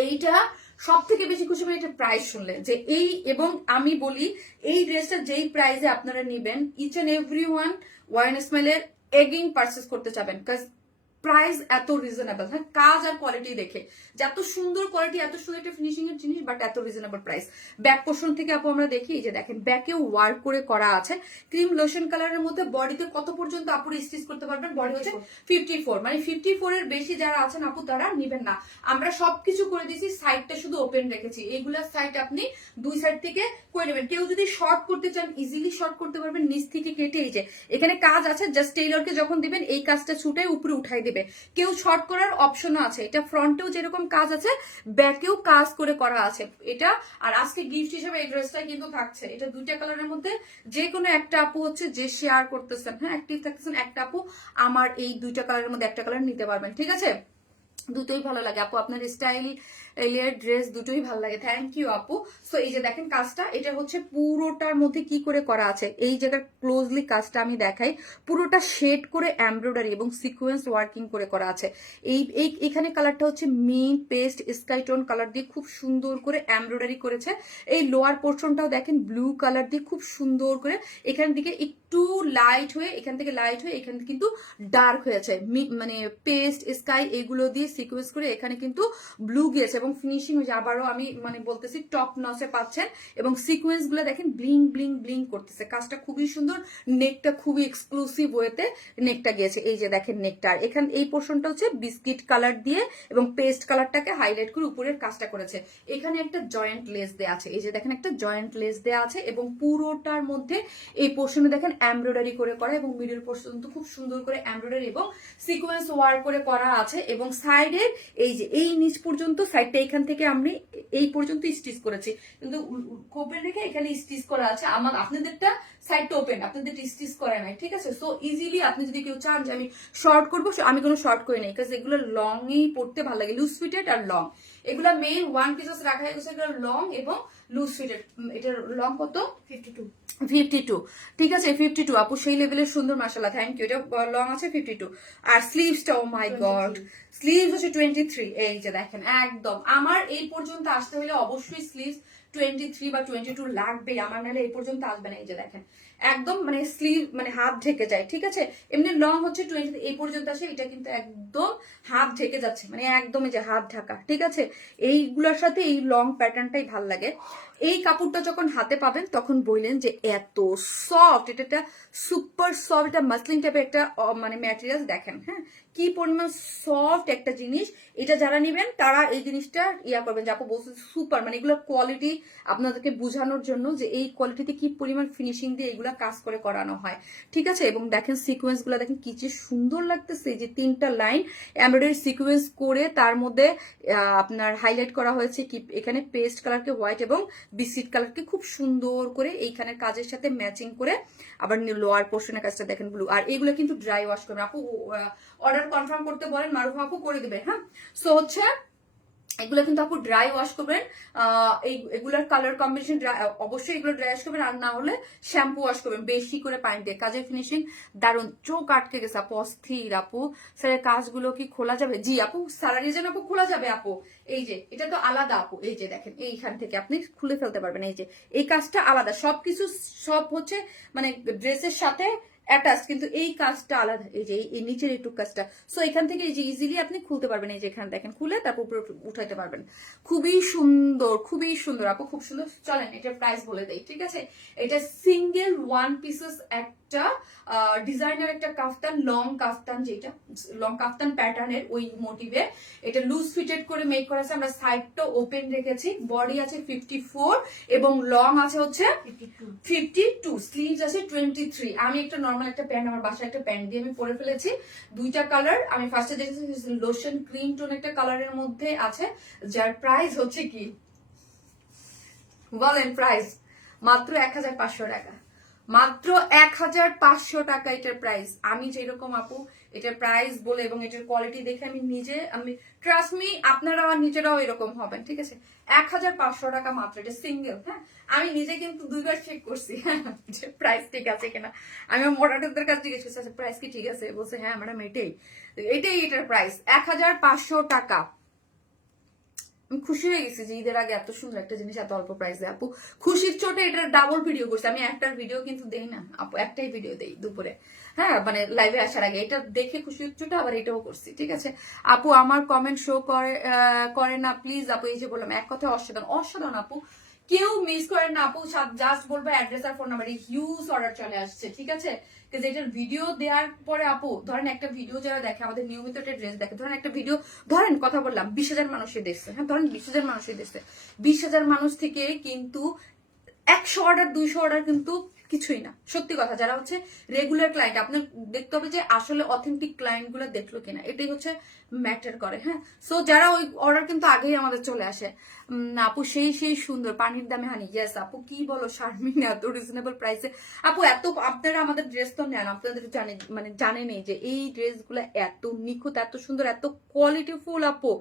এইটা সব থেকে বেশি খুশি হবে এটা প্রাইস শুনলে, যে এই এবং আমি বলি এই ড্রেসটা যেই প্রাইসে আপনারা নিবেন, ইচ এন্ড এভরি ওয়ান স্মাইলের এগেইন পারচেস করতে চাবেন, কাজ প্রাইস এত রিজনেবল। হ্যাঁ, কাজ আর কোয়ালিটি দেখে যে এত সুন্দর কোয়ালিটি, এত সুন্দর একটা ফিনিশিং এর জিনিস, বাট এত রিজনেবল প্রাইস। ব্যাক পোর্শন থেকে আপু আমরা দেখি, যে দেখেন ব্যাকেও ওয়ার্ক করে করা আছে, ক্রিম লোশন কালারের মধ্যে। বডিতে কত পর্যন্ত আপু স্টিচ করতে পারবেন, বডি হচ্ছে 54, মানে 54 এর বেশি যারা আছেন আপু তারা নিবেন না। আমরা সবকিছু করে দিয়েছি, সাইডটা শুধু ওপেন রেখেছি। এইগুলার সাইড আপনি দুই সাইড থেকে করে নেবেন। কেউ যদি শর্ট করতে চান ইজিলি শর্ট করতে পারবেন, নিচ থেকে কেটে। এই যে এখানে কাজ আছে, জাস্ট টেইলরকে যখন দিবেন এই কাজটা ছুটে উপরে উঠাই দিবে। কেউ শর্ট করার অপশনও আছে, এটা ফ্রন্টেও যেরকম কাজ আছে ব্যাকেও কাজ করে করা আছে এটা। আর আজকে গিফট হিসেবে এই ড্রেসটা কিন্তু থাকছে, এটা দুইটা কালারের মধ্যে যে কোনো একটা আপু হচ্ছে যে শেয়ার করতেছেন, হ্যাঁ অ্যাক্টিভ থাকতেছেন, একটা আপু আমার এই দুইটা কালারের মধ্যে একটা কালার নিতে পারবেন, ঠিক আছে। দুটোই ভালো লাগে আপু, আপনার স্টাইল এর ড্রেস দুটোই ভালো লাগে, থ্যাংক ইউ আপু। সো এই যে দেখেন কাজটা, এটা হচ্ছে পুরোটার মধ্যে কি করে করা আছে, এই জায়গার ক্লোজলি কাজটা আমি দেখাই, পুরোটা শেড করে এমব্রয়ডারি এবং সিকোয়েন্স ওয়ার্কিং করে করা আছে। এখানে কালারটা হচ্ছে mint paste sky tone colour দিয়ে খুব সুন্দর করে এমব্রয়ডারি করেছে। এই লোয়ার পোর্শনটাও দেখেন ব্লু কালার দিয়ে খুব সুন্দর করে, এখান থেকে একটু লাইট হয়ে, এখান থেকে লাইট হয়ে এখান থেকে কিন্তু ডার্ক হয়েছে, মানে পেস্ট স্কাই এগুলো দিয়ে সিকোয়েন্স করে এখানে কিন্তু ব্লু গিয়েছে এবং ফিনিশিং হয়েছে। আবারও আমি মানে বলতেছি টপ নচে পাচ্ছেন এবং সিকোয়েন্স গুলো দেখেন ব্লিং ব্লিং ব্লিং করতেছে, কাজটা খুবই সুন্দর। নেকটা খুবই এক্সক্লুসিভ ওয়েতে নেকটা গিয়েছে, এই যে দেখেন নেকটা। আর এখানে এই পোর্শনটা হচ্ছে বিস্কিট কালার দিয়ে এবং পেস্ট কালারটাকে হাইলাইট করে উপরের কাজটা করেছে। এখানে একটা জয়েন্ট লেস দেওয়া আছে, এই যে দেখেন একটা জয়েন্ট লেস দেওয়া আছে এবং পুরোটার মধ্যে এই পোর্শনে দেখেন এমব্রয়ডারি করে করা এবং মিডল পোর্শন তো খুব সুন্দর করে এমব্রয়ডারি এবং সিকোয়েন্স ওয়ার্ক করে করা আছে। এবং সাইডের এই যে এই নিচ পর্যন্ত সাইডটা এখান থেকে আমি এই পর্যন্ত স্টিচ করেছি, কিন্তু ওপেন রেখে এখানে স্টিচ করা আছে। আমার আপনাদেরটা সাইডটা ওপেন, আপনাদের স্টিচ করা নাই, ঠিক আছে। সো ইজিলি আপনি যদি কেউ চান যে আমি শর্ট করবো, আমি কোনো শর্ট করি নাই, কারণ এগুলো লংই পড়তে ভালো লাগে, লুজ ফিটেড আর লং। এগুলা মেইন ওয়ান পিসেস রাখা হয়েছে, এগুলো লং এবং লুজ ফিটেড। এটার লং কত 52, ঠিক আছে 52 আপু সেই লেভেলের সুন্দর মাশাআল্লাহ, থ্যাংক ইউ। এটা লং আছে 52 আর স্লিভসটা ও মাই গড স্লিভস হচ্ছে 23। এই যে দেখেন একদম আমার এই পর্যন্ত আসতে হলে অবশ্যই স্লিভস 23 বা 22 লাগবেই, আমার নাহলে এই পর্যন্ত আসবে না। এই যে দেখেন একদম মানে স্লিভ মানে হাত ঢেকে যায়, ঠিক আছে। এমনি লং হচ্ছে 20 এই পর্যন্ত আসে, এটা কিন্তু একদম হাত ঢেকে যাচ্ছে, মানে একদম এই যে হাত ঢাকা, ঠিক আছে। এইগুলোর সাথে এই লং প্যাটার্নটাই ভাল লাগে। এই কাপড়টা যখন হাতে পাবেন তখন বললেন যে এত সফট, এটা একটা সুপার সফট, এটা মাসলিন টাইপের একটা মানে ম্যাটেরিয়াল, দেখেন হ্যাঁ কি পরিমাণ সফট একটা জিনিস। এটা যারা নেবেন তারা এই জিনিসটা ইয়া করবেন, যে আপু বলছে সুপার, মানে এগুলোর কোয়ালিটি আপনাদেরকে বোঝানোর জন্য যে এই কোয়ালিটিতে কি পরিমাণ ফিনিশিং দিয়ে এগুলা কাজ করে করানো হয়, ঠিক আছে। এবং দেখেন সিকোয়েন্স গুলা দেখেন কি যে সুন্দর লাগতেছে, যে 3টা লাইন এমব্রয়ডারি সিকোয়েন্স করে তার মধ্যে আপনার হাইলাইট করা হয়েছে কি এখানে পেস্ট কালারকে হোয়াইট এবং বিস্কিট কালারকে খুব সুন্দর করে এইখানের কাজের সাথে ম্যাচিং করে। আবার লোয়ার পোর্শনের কাজটা দেখেন ব্লু। আর এগুলো কিন্তু ড্রাই ওয়াশ করবেন আপু, অর্ডার কনফার্ম করতে বলেন, মারুফা আপু করে দিবে। হ্যাঁ, সো হচ্ছে এগুলো কিন্তু আপু ড্রাই ওয়াশ করবেন, এগুলোর কালার কম্বিনেশন অবশ্যই এগুলো ড্রাই ওয়াশ করবেন, আর না হলে শ্যাম্পু ওয়াশ করবেন বেশি করে পানি দিয়ে। কাজের ফিনিশিং দারুন, চোখ আটকে গেছে আপু, অস্থির আপু। স্যারের কাজগুলো কি খোলা যাবে? জি আপু, সারা রিজন আপু খোলা যাবে আপু। এই যে এটা তো আলাদা আপু, এই যে দেখেন এইখান থেকে আপনি খুলে ফেলতে পারবেন। এই যে এই কাজটা আলাদা, সবকিছু সব হচ্ছে মানে ড্রেসের সাথে অ্যাটাচ, কিন্তু এই কাজটা আলাদা। এই যে এই নিচের একটু কাজটা, সো এখান থেকে এই যে ইজিলি আপনি খুলতে পারবেন। এই যে এখানে দেখেন খুলে তারপর উপরে উঠাইতে পারবেন। খুবই সুন্দর, খুবই সুন্দর আপু, খুব সুন্দর। চলেন এটার প্রাইস বলে দেই, ঠিক আছে? এটা সিঙ্গেল ওয়ান পিসেস একটা ডিজাইনার একটা কাফতান, লং কাফতান, যেটা লং কাফতান প্যাটার্নের ওই মোটিভে এটা লুজ ফিটেড করে মেক করা আছে। আমরা সাইডটা ওপেন রেখেছি, বডি আছে 54 এবং লং আছে হচ্ছে 52, স্লিভস আছে 23। আমি একটা নর্মাল একটা প্যান্ট, আমার বাসায় একটা প্যান্ট দিয়ে আমি পরে ফেলেছি। দুইটা কালার আমি ফার্স্টে দেখেছি, লোশন ক্রিম টোন একটা কালারের মধ্যে আছে, যার প্রাইস হচ্ছে কি বলেন? প্রাইস মাত্র 1500 টাকা, মাত্র 1500 টাকা এটার প্রাইস। আমি যেরকম আপু এটার প্রাইস বলে এবং এটার কোয়ালিটি দেখে আমি ট্রাস্ট মি, আপনারা নিজেরাও এরকম হবেন, ঠিক আছে? 1500 টাকা মাত্র, এটা সিঙ্গেল। হ্যাঁ, আমি নিজে কিন্তু দুইবার চেক করছি যে প্রাইস ঠিক আছে কিনা। আমি মডারেটরদের কাছে জিজ্ঞেস করছি প্রাইস কি ঠিক আছে, বলছে হ্যাঁ ম্যাডাম এটাই এটার প্রাইস 1500 টাকা। আমি খুশি হয়ে গেছি যে ঈদের আগে এত সুন্দর একটা জিনিস এত অল্প প্রাইসে আপু। খুশির চোটে এটার ডাবল ভিডিও করছি আমি, একটার ভিডিও কিন্তু দেই না আপু, একটাই ভিডিও দেই দুপুরে, হ্যাঁ মানে লাইভে আসার আগে। এটা দেখে খুশির চোটে আবার এটাও করছি, ঠিক আছে আপু? আমার কমেন্ট শো করে না প্লিজ আপু। এই যে বললাম এক কথা, অসাধারণ অসাধারণ আপু, কেউ মিস করেন না আপু। জাস্ট বলবো অ্যাড্রেস আর ফোন নাম্বার, হিউজ অর্ডার চলে আসছে, ঠিক আছে? এটার ভিডিও দেওয়ার পরে আপু ধরেন একটা ভিডিও যারা দেখে, আমাদের নিয়মিত একটা ড্রেস দেখে, ধরেন একটা ভিডিও, ধরেন কথা বললাম 20,000 মানুষের দেখছে, হ্যাঁ ধরেন 20,000 মানুষের দেখছে, 20,000 মানুষ থেকে কিন্তু 100 অর্ডার 200 অর্ডার কিন্তু কিছুই না। সত্যি কথা, যারা হচ্ছে রেগুলার ক্লায়েন্ট, আপনার দেখতে হবে যে আসলে অথেন্টিক ক্লায়েন্ট গুলো দেখলো কিনা, এটাই হচ্ছে ম্যাটার করে। হ্যাঁ, সো যারা ওই অর্ডার কিন্তু আগেই আমাদের চলে আসে। আপু সেই সুন্দর পানির দামে হানি, ইয়েস আপু কি বলো শারমিন, এত রিজনেবল প্রাইসে আপু। এত আপনারা আমাদের ড্রেস তো নেন, আপনাদের জানেনই যে এই ড্রেসগুলো এত নিখুঁত, এত সুন্দর, এত কোয়ালিটিফুল আপু।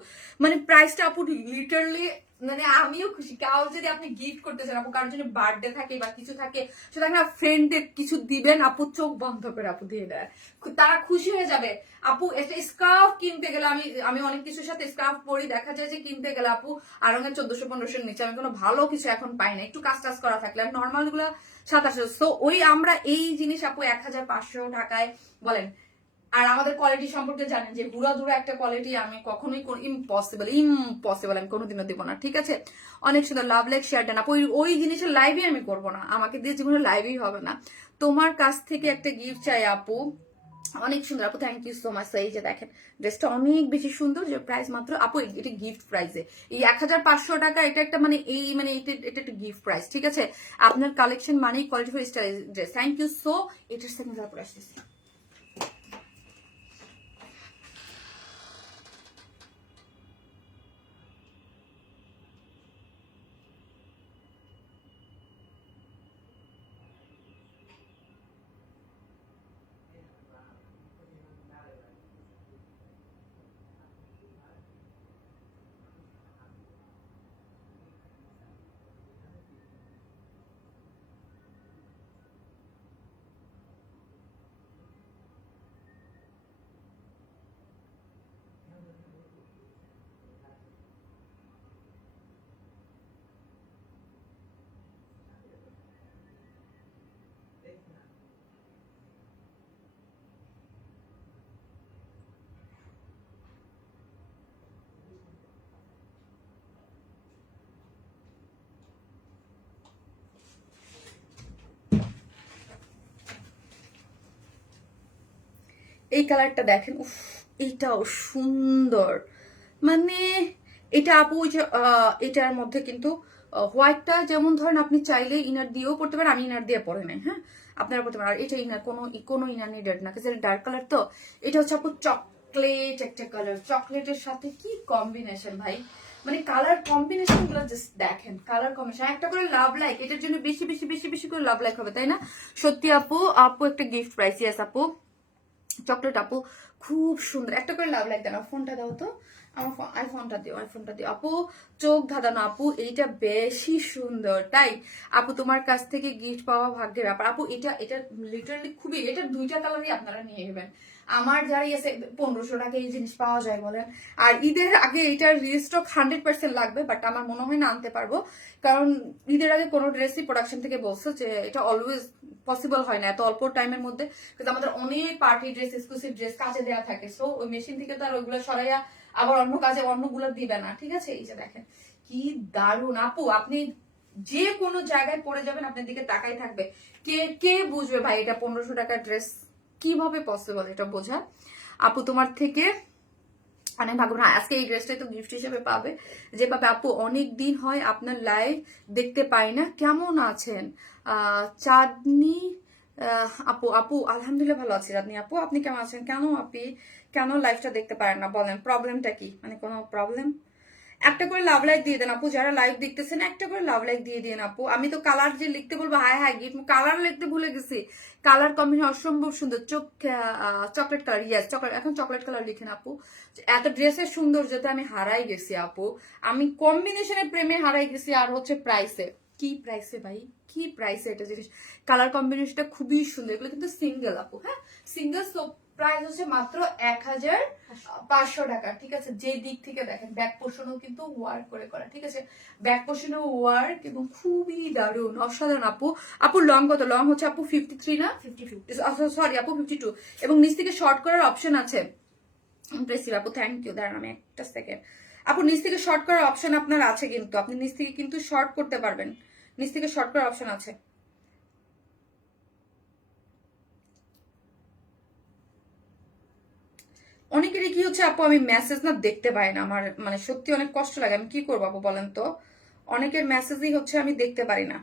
মানে প্রাইসটা আপু লিটারলি, মানে আমিও খুশি। কাউ যদি আপনি গিফট করতে চান আপু, কারোর জন্য বার্থডে থাকে বা কিছু থাকে, সুতরাং না ফ্রেন্ডদের কিছু দিবেন আপু, চোখ বন্ধ করে আপু দিয়ে দেয়, তারা খুশি হয়ে যাবে আপু। একটা স্কার্ফ কিনতে গেলে আমি অনেক কিছুর সাথে স্কার্ফ পরি, দেখা যায় যে কিনতে গেলে আপু আরঙের 1400-1500 নিচে আমি কোনো ভালো কিছু এখন পাই না, একটু কাজ টাজ করা থাকলে। আর নর্মাল গুলা 2700। সো ওই আমরা এই জিনিস আপু 1500 টাকায় বলেন। আর আমাদের কোয়ালিটি সম্পর্কে জানেন যে বুড়া একটা কোয়ালিটি আমি কখনোই ইম্পসিবল আমি কোনোদিনও দিব না, ঠিক আছে? অনেক সুন্দর, লাভ লাইক শেয়ার দেন আপু। ওই জিনিসের লাইভই আমি করবো না, আমাকে দিয়ে জীবনে লাইভই হবে না। তোমার কাছ থেকে একটা গিফট চাই আপু, অনেক সুন্দর আপু, থ্যাংক ইউ সো মাচ। এই যে দেখেন ড্রেসটা অনেক বেশি সুন্দর, যে প্রাইস মাত্র আপু এটা গিফট প্রাইসে এই 1500 টাকা, এটা একটা মানে এটা একটা গিফট প্রাইস, ঠিক আছে? আপনার কালেকশন মানেই quality full style dress. Thank you so. এটার সেকেন্ড তারপর আসতেছি। এই কালারটা দেখেন, উফ এইটাও সুন্দর। মানে এটা আপু ওই যে এটার মধ্যে কিন্তু হোয়াইটটা যেমন ধরেন আপনি চাইলে ইনার দিয়েও পড়তে পারেন, আমি ইনার দিয়ে পরে নাই, হ্যাঁ আপনারা পড়তে পারেন। আর এটা ইনার কোনো ইনার নিডেড না, কারণ ডার্ক কালার তো। এটা হচ্ছে আপু চকলেট একটা কালার, চকলেটের সাথে কি কম্বিনেশন ভাই, মানে কালার কম্বিনেশন গুলো জাস্ট দেখেন, কালার কম্বিনেশন একটা করে লাভ লাইক, এটার জন্য বেশি বেশি বেশি বেশি করে লাভ লাইক হবে, তাই না? সত্যি আপু একটা গিফট প্রাইস। ইয়েস আপু, চকলেট আপু খুব সুন্দর। একটা করে লাভ লাইক দেন, ফোনটা দাও তো, আমার আইফোনটা দিও, আপু চোখ ধাঁধানো আপু, এইটা বেশি সুন্দর তাই আপু, তোমার কাছ থেকে গিফট পাওয়া ভাগ্যের ব্যাপার আপু। এটা এটা লিটারালি খুবই, এটা দুইটা কালারই আপনারা নিয়ে নেবেন। আমার যারাই আছে 1500 টাকা এই জিনিস পাওয়া যায় বলেন। আর ঈদের আগে এটার রিস্টক 100% লাগবে, বাট আমার মনে হয় না আনতে পারবো, কারণ ঈদের আগে কোনো ড্রেসই প্রোডাকশন থেকে বলছে যে এটা অলওয়েজ পসিবল হয় না এত অল্প টাইমের মধ্যে, কিন্তু আমাদের অনেক পার্টি ড্রেস, এক্সক্লুসিভ ড্রেস কাজে দেওয়া থাকে, সো ওই মেশিন থেকে তো আর ওইগুলো সরাইয়া আবার অন্য কাজে অন্যগুলো দিবে না, ঠিক আছে। এই যে দেখেন কি দারুন আপু, আপনি যে কোনো জায়গায় পরে যাবেন আপনার দিকে তাকাই থাকবে, কে কে বুঝবে ভাই এটা 1500 টাকার ড্রেস, কিভাবে পসিবল এটা বোঝা। আপু তোমার থেকে অনেক ভাগ্য না, আজকে এই ড্রেসটাই তো গিফট হিসেবে পাবে, যে পাবে আপু। অনেক দিন হয় আপনার লাইভ দেখতে পাই না, কেমন আছেন চাঁদনি আপু? আপু আলহামদুলিল্লাহ ভালো আছি চাঁদনি আপু, আপনি কেমন আছেন? কেন আপনি কেন লাইভটা দেখতে পারেন না বলেন, প্রবলেমটা কি? মানে কোনো প্রবলেম? একটা করে লাভ লাইক দিয়ে দেন আপু, যারা লাইভ দেখতেছেন একটা করে লাভ লাইক দিয়ে দিন আপু। আমি তো কালার যে লিখতে বলবো, হাই হাই গিফট, কালার লিখতে ভুলে গেছি। কালার কম্বিনেশন অসম্ভব সুন্দর, চকলেট কালার, ইয়েস চকলেট, এখন চকলেট কালার লিখেন আপু। এত ড্রেসের সৌন্দর্যতে আমি হারাই গেছি আপু, আমি কম্বিনেশনের প্রেমে হারাই গেছি, আর হচ্ছে প্রাইসে। কি প্রাইসে ভাই, কি প্রাইসে এটা জিনিস, কালার কম্বিনেশনটা খুবই সুন্দর। এগুলো কিন্তু সিঙ্গেল আপু, হ্যাঁ সিঙ্গেল, প্রাইস হচ্ছে মাত্র 1500 টাকা, ঠিক আছে। যে দিক থেকে দেখেন ব্যাক পোর্শনও কিন্তু ওয়ার্ক করে করা, ঠিক আছে, ব্যাক পোর্শনও ওয়ার্ক এবং খুবই দারুণ অসাধারণ আপু। আপু লং কত? লং হচ্ছে আপু 53 না 52, সরি আপু 52, এবং নিচ থেকে শর্ট করার অপশন আছে। ইমপ্রেসিভ আপু, থ্যাংক ইউ। দাঁড়ান আমি একটা সেকেন্ড আপু, নিচ থেকে শর্ট করার অপশন আপনার আছে, কিন্তু আপনি নিচ থেকে কিন্তু শর্ট করতে পারবেন, নিচ থেকে শর্ট করার অপশন আছে। অনেকেরই কি হচ্ছে আপু, আমি মেসেজ না দেখতে পাই না, আমার মানে সত্যি অনেক কষ্ট লাগে, আমি কি করবো আপু বলেন তো, অনেকের মেসেজই হচ্ছে আমি দেখতে পারি না।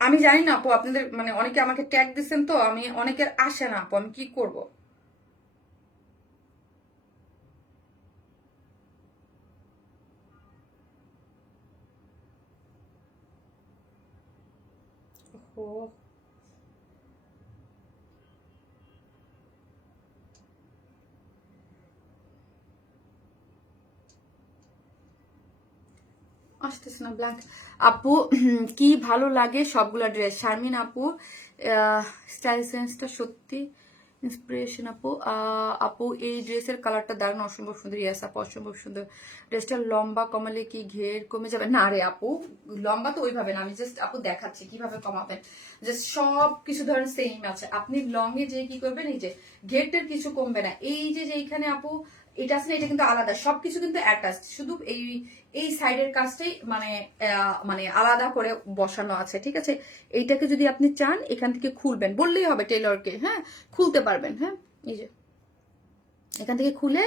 আমি জানি না আপু, আপনাদের মানে অনেকে আমাকে ট্যাগ দিচ্ছেন, তো আমি অনেকের আসে না আপু, আমি কি করব। ও আসতেছে না ব্ল্যাঙ্ক আপু। কি ভালো লাগে সবগুলা ড্রেস, শারমিন আপু স্টাইল সেন্সটা সত্যি ইন্সপিরেশন আপু। আপু এই ড্রেসের কালারটা দারুণ, অসম্ভব সুন্দর। ইয়াস আপু অসম্ভব সুন্দর। ড্রেসটা লম্বা কমালে কি ঘের কমে যাবে? না রে আপু, লম্বা তো ওইভাবে না, আমি জাস্ট আপু দেখাচ্ছি কিভাবে কমাবেন। জাস্ট সব কিছু ধরেন সেম আছে, আপনি লং এ যে কি করবেন, এই যে ঘেরটার কিছু কমবে না। এই যে এইখানে আপু এটা আছে না, এটা কিন্তু আলাদা, সবকিছু কিন্তু অ্যাটাচ, শুধু এই এই সাইডের কাজটাই মানে মানে আলাদা করে বসানো আছে, ঠিক আছে। এইটাকে যদি আপনি চান এখান থেকে খুলবেন, বললেই হবে টেলরকে, হ্যাঁ খুলতে পারবেন, হ্যাঁ এই যে এখান থেকে খুলে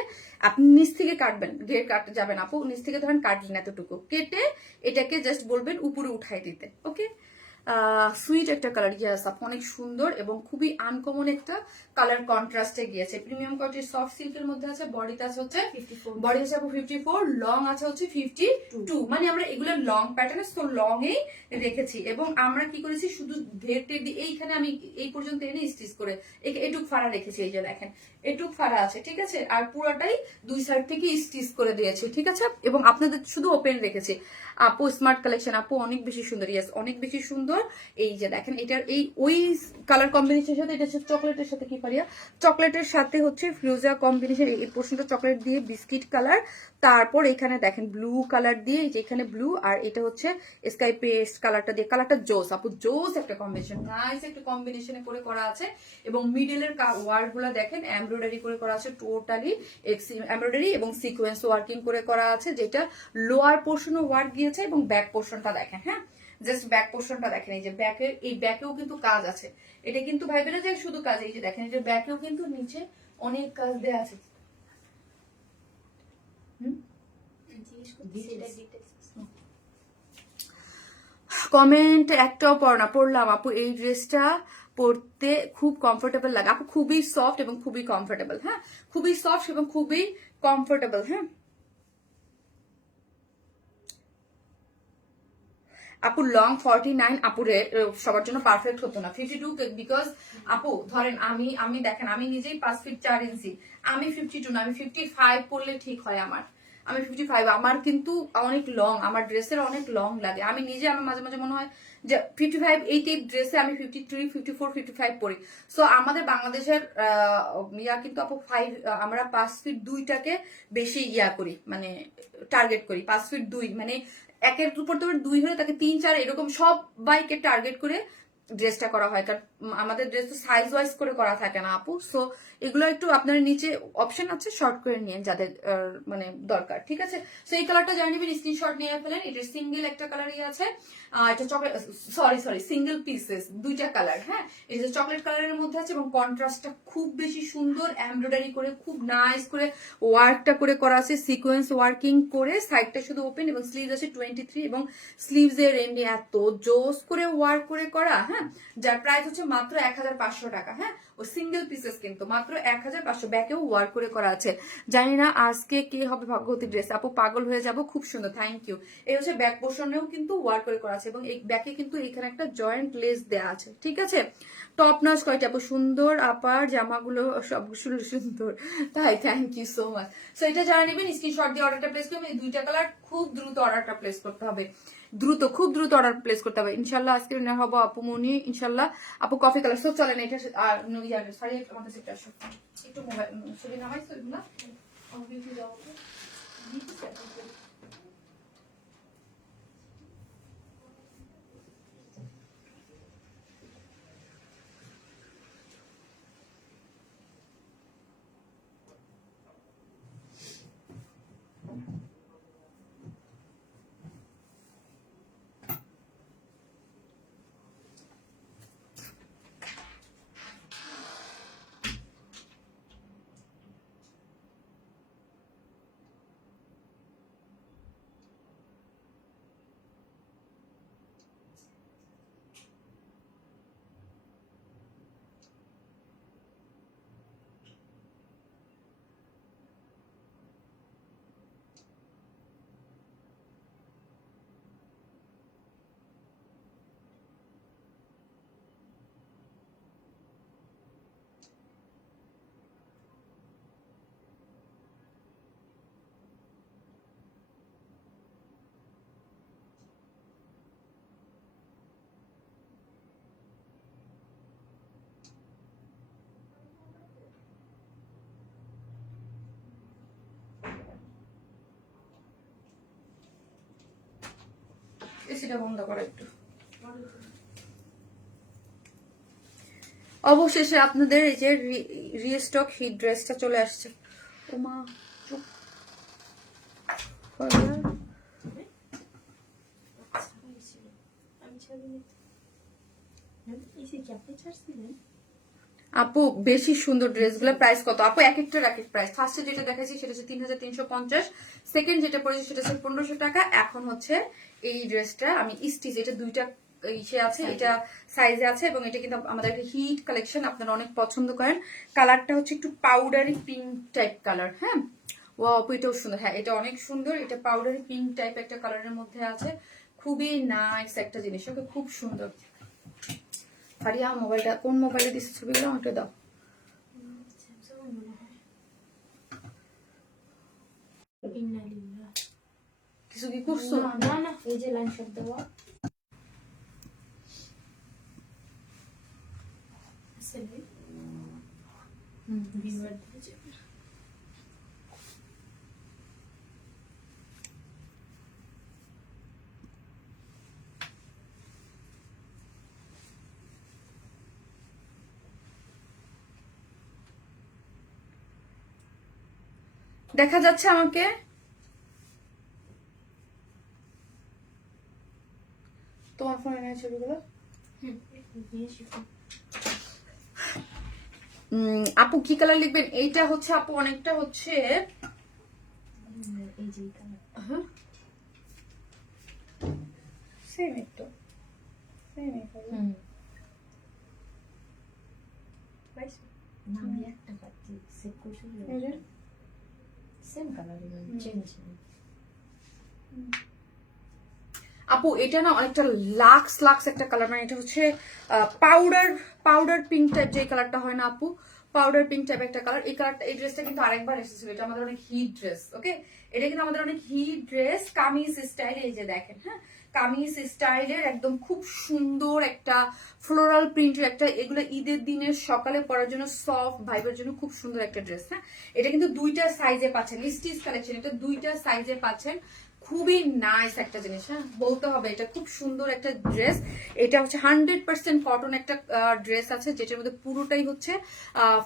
আপনি নিচ থেকে কাটবেন, ঘের কাটতে যাবেন আপু, নিচ থেকে ধরেন কাটলেন এতটুকু, কেটে এটাকে জাস্ট বলবেন উপরে উঠাই দিতে, ওকে। সুইট একটা কালার, ইয়াস আপু অনেক সুন্দর এবং খুবই আনকমন একটা কালার কন্ট্রাস্টে গিয়েছে। প্রিমিয়াম কোয়ালিটির সফট সিল্কের মধ্যে আছে, বডিতে আছে হচ্ছে 54, বডি আছে আপু 54, লং আছে হচ্ছে 52, মানে আমরা এগুলো লং প্যাটার্নে তো লং এই রেখেছি, এবং আমরা কি করেছি শুধু ঘের টের দিয়ে এইখানে আমি এই পর্যন্ত এনে স্টিচ করে এটুক ফাড়া রেখেছি, এই যে দেখেন এটুক ফাড়া আছে, ঠিক আছে, আর পুরোটাই দুই সাইড থেকে স্টিচ করে দিয়েছি, ঠিক আছে, এবং আপনাদের শুধু ওপেন রেখেছি। আপু স্মার্ট কালেকশন আপু অনেক বেশি সুন্দর, ইয়াস অনেক বেশি সুন্দর। এই যে দেখেন এটার এই ওই কালার কম্বিনেশনের সাথে, এটা হচ্ছে চকলেটের সাথে, কি পারিয়া চকলেটের সাথে হচ্ছে ফ্লুজা কম্বিনেশন, এই পোর্শনটা চকলেট দিয়ে বিস্কিট কালার, তারপর এখানে দেখেন ব্লু কালার দিয়ে, এই যে এখানে ব্লু, আর এটা হচ্ছে স্কাই পেস্ট কালারটা দিয়ে, কালারটা জোস আপু, জোস একটা কম্বিনেশন, নাইস একটা কম্বিনেশনে করে করা আছে, এবং মিডলের ওয়ার্ক গুলা দেখেন এমব্রয়ডারি করে করা আছে, টোটালি এমব্রয়ডারি এবং সিকোয়েন্স ওয়ার্কিং করে করা আছে, যেটা লোয়ার পোর্শনও ওয়ার্ক গিয়েছে, এবং ব্যাক পোর্শনটা দেখেন, হ্যাঁ জাস্ট ব্যাক পোর্শনটা দেখেন, এই যে ব্যাকের এই ব্যাকেও কিন্তু কাজ আছে, এটা কিন্তু ভাইবে না যে শুধু কাজ, এই যে দেখেন এই যে ব্যাকেও কিন্তু নিচে অনেক কাজ দেওয়া আছে। কমেন্ট একটাও পড়ো না, পড়লাম আপু এই ড্রেসটা পরতে খুব কমফোর্টেবল লাগে আপু, খুবই সফট এবং খুবই কমফোর্টেবল। হ্যাঁ, খুবই সফট এবং খুবই কমফোর্টেবল। হ্যাঁ আপু, লং 49 আপুরে সবার জন্য পারফেক্ট হতো না, 52, বিকজ আপু ধরেন আমি দেখেন আমি নিজেই 5 ফিট 4 ইঞ্চি, আমি 52 না, আমি 55 পরলে ঠিক হয় আমার। আমি 55, আমার কিন্তু অনেক লং, আমার ড্রেসের অনেক লং লাগে। আমি নিজে আমার মাঝে মাঝে মনে হয় যে 55 এই টাইপ ড্রেসে আমি 53, 54, 55 পরি। সো আমাদের বাংলাদেশের ইয়া কিন্তু আপু 5, আমরা 5 ফিট 2টাকে বেশি ইয়া করি, মানে টার্গেট করি। 5 ফিট 2 মানে একের উপর তোমার 2 হলে তাকে 3, 4 এরকম সব বাইকে টার্গেট করে ড্রেসটা করা হয়, কারণ আমাদের ড্রেস তো সাইজ ওয়াইজ করে করা থাকে না আপু। সো এগুলো একটু আপনার নিচে অপশন আছে, শর্ট করে নিয়ে যাদের মানে দরকার, ঠিক আছে। সো এই কালারটা জানিয়ে নেবেন, স্ক্রিনশট নিয়ে ফেলেন। এটা সিঙ্গেল একটা কালারই আছে, এটা চকলেট, সরি সিঙ্গেল পিসেস 2টা কালার। হ্যাঁ, এটা যে চকলেট কালারের মধ্যে আছে এবং কন্ট্রাস্টটা খুব বেশি সুন্দর, এমব্রয়ডারি করে খুব নাইস করে ওয়ার্কটা করে করা আছে, সিকোয়েন্স ওয়ার্কিং করে, সাইডটা শুধু ওপেন এবং স্লিভস আছে 23 এবং স্লিভস এর এন্ডে এত জোস করে ওয়ার্ক করে করা। হ্যাঁ, যার প্রাইস হচ্ছে মাত্র 1500 টাকা। হ্যাঁ, ও সিঙ্গেল পিসেস কিন্তু মাত্র 1500, ব্যাকেও ওয়ার্ক করে করা আছে। জানি না আজকে কে হবে ভাগ্যবতী ড্রেস আপু, পাগল হয়ে যাব, খুব সুন্দর, থ্যাংক ইউ। এই হচ্ছে ব্যাক পোর্শনেও কিন্তু ওয়ার্ক করে করা আছে এবং এই ব্যাকে কিন্তু এখানে একটা জয়েন্ট লেস দেয়া আছে, ঠিক আছে। টপ নাচ কয়টা আপু, সুন্দর আপার জামাগুলো সবগুলো সুন্দর, তাই thank you so much. So এটা যারা নেবেন স্ক্রিনশট দিয়ে অর্ডারটা প্লেস করবেন। এই 2টা কালার খুব দ্রুত অর্ডারটা প্লেস করতে হবে, খুব দ্রুত অর্ডার প্লেস করতে হবে। ইনশাল্লাহ আজকে নেওয়া হবো আপু মনি, ইনশাল্লাহ আপু। কফি কালার সব চলেন, এটা আর সরি আমাদের সেটা আসো একটু মোবাইল ছবি নামাইছো এগুলা এসিটা বন্ধ করো একটু। অবশেষে আপনাদের এই যে রিস্টক হিট ড্রেসটা চলে আসছে। ও মা চুপ। আপু বেশি সুন্দর ড্রেসগুলো প্রাইস কত আপু? এক একটার এক এক প্রাইস। ফার্স্টে যেটা দেখাচ্ছি সেটা হচ্ছে 3350, সেকেন্ড যেটা পড়েছে সেটা হচ্ছে 1500 টাকা। এখন হচ্ছে এই ড্রেসটা আমি স্টিচ, এটা 2টা ইসে আছে, এটা সাইজে আছে এবং এটা কিন্তু আমাদের একটা হিট কালেকশন, আপনারা অনেক পছন্দ করেন। কালারটা হচ্ছে একটু পাউডারি পিঙ্ক টাইপ কালার। হ্যাঁ, ও আপু এটাও সুন্দর। হ্যাঁ, এটা অনেক সুন্দর, এটা পাউডারি পিঙ্ক টাইপ একটা কালারের মধ্যে আছে, খুবই নাইস একটা জিনিস, ওকে খুব সুন্দর। ফারিয়া মোবাইলটা কোন মোবাইলে দিচ্ছে ছবিগুলো আমাকে দাও। কিছু কি করছো? না না, এই যে লাইন শট দেওয়া আসলে ভিউয়ার দিয়েছে। দেখা যাচ্ছে আমাকে? তোমার ফোনে নেই ছবিগুলো? আপু কি কালার লিখবেন? এইটা হচ্ছে আপু অনেকটা হচ্ছে এই যে কালার সেম একটু সেম না আমি একটা পাচ্ছি সেভ করছি সেম কালার চেঞ্জ আপু এটা না অনেকটা লাক্স লাক্স একটা কালার, মানে এটা হচ্ছে পাউডার পাউডার পিঙ্ক টাইপ যে কালারটা হয় না আপু, পাউডার পিঙ্ক টাইপ একটা কালার। এই কালারটা, এই ড্রেসটা কিন্তু আরেকবার এসেছিল, এটা আমাদের অনেক হিট ড্রেস। ওকে, এটা কিন্তু আমাদের অনেক হিট ড্রেস, কামিজ স্টাইল। এই যে দেখেন, হ্যাঁ কামিজ স্টাইলের একদম খুব সুন্দর একটা ফ্লোরাল প্রিন্টের একটা, এগুলো ঈদের দিনের সকালে পরার জন্য সফট ভাইবের জন্য খুব সুন্দর একটা ড্রেস। হ্যাঁ, এটা কিন্তু দুইটা সাইজে পাচ্ছেন, স্টিচ কালেকশন, এটা দুইটা সাইজে পাচ্ছেন। খুবই নাইস একটা জিনিস, হ্যাঁ বলতে হবে, এটা খুব সুন্দর একটা ড্রেস। এটা হচ্ছে 100% কটন একটা ড্রেস আছে, যেটার মধ্যে পুরোটাই হচ্ছে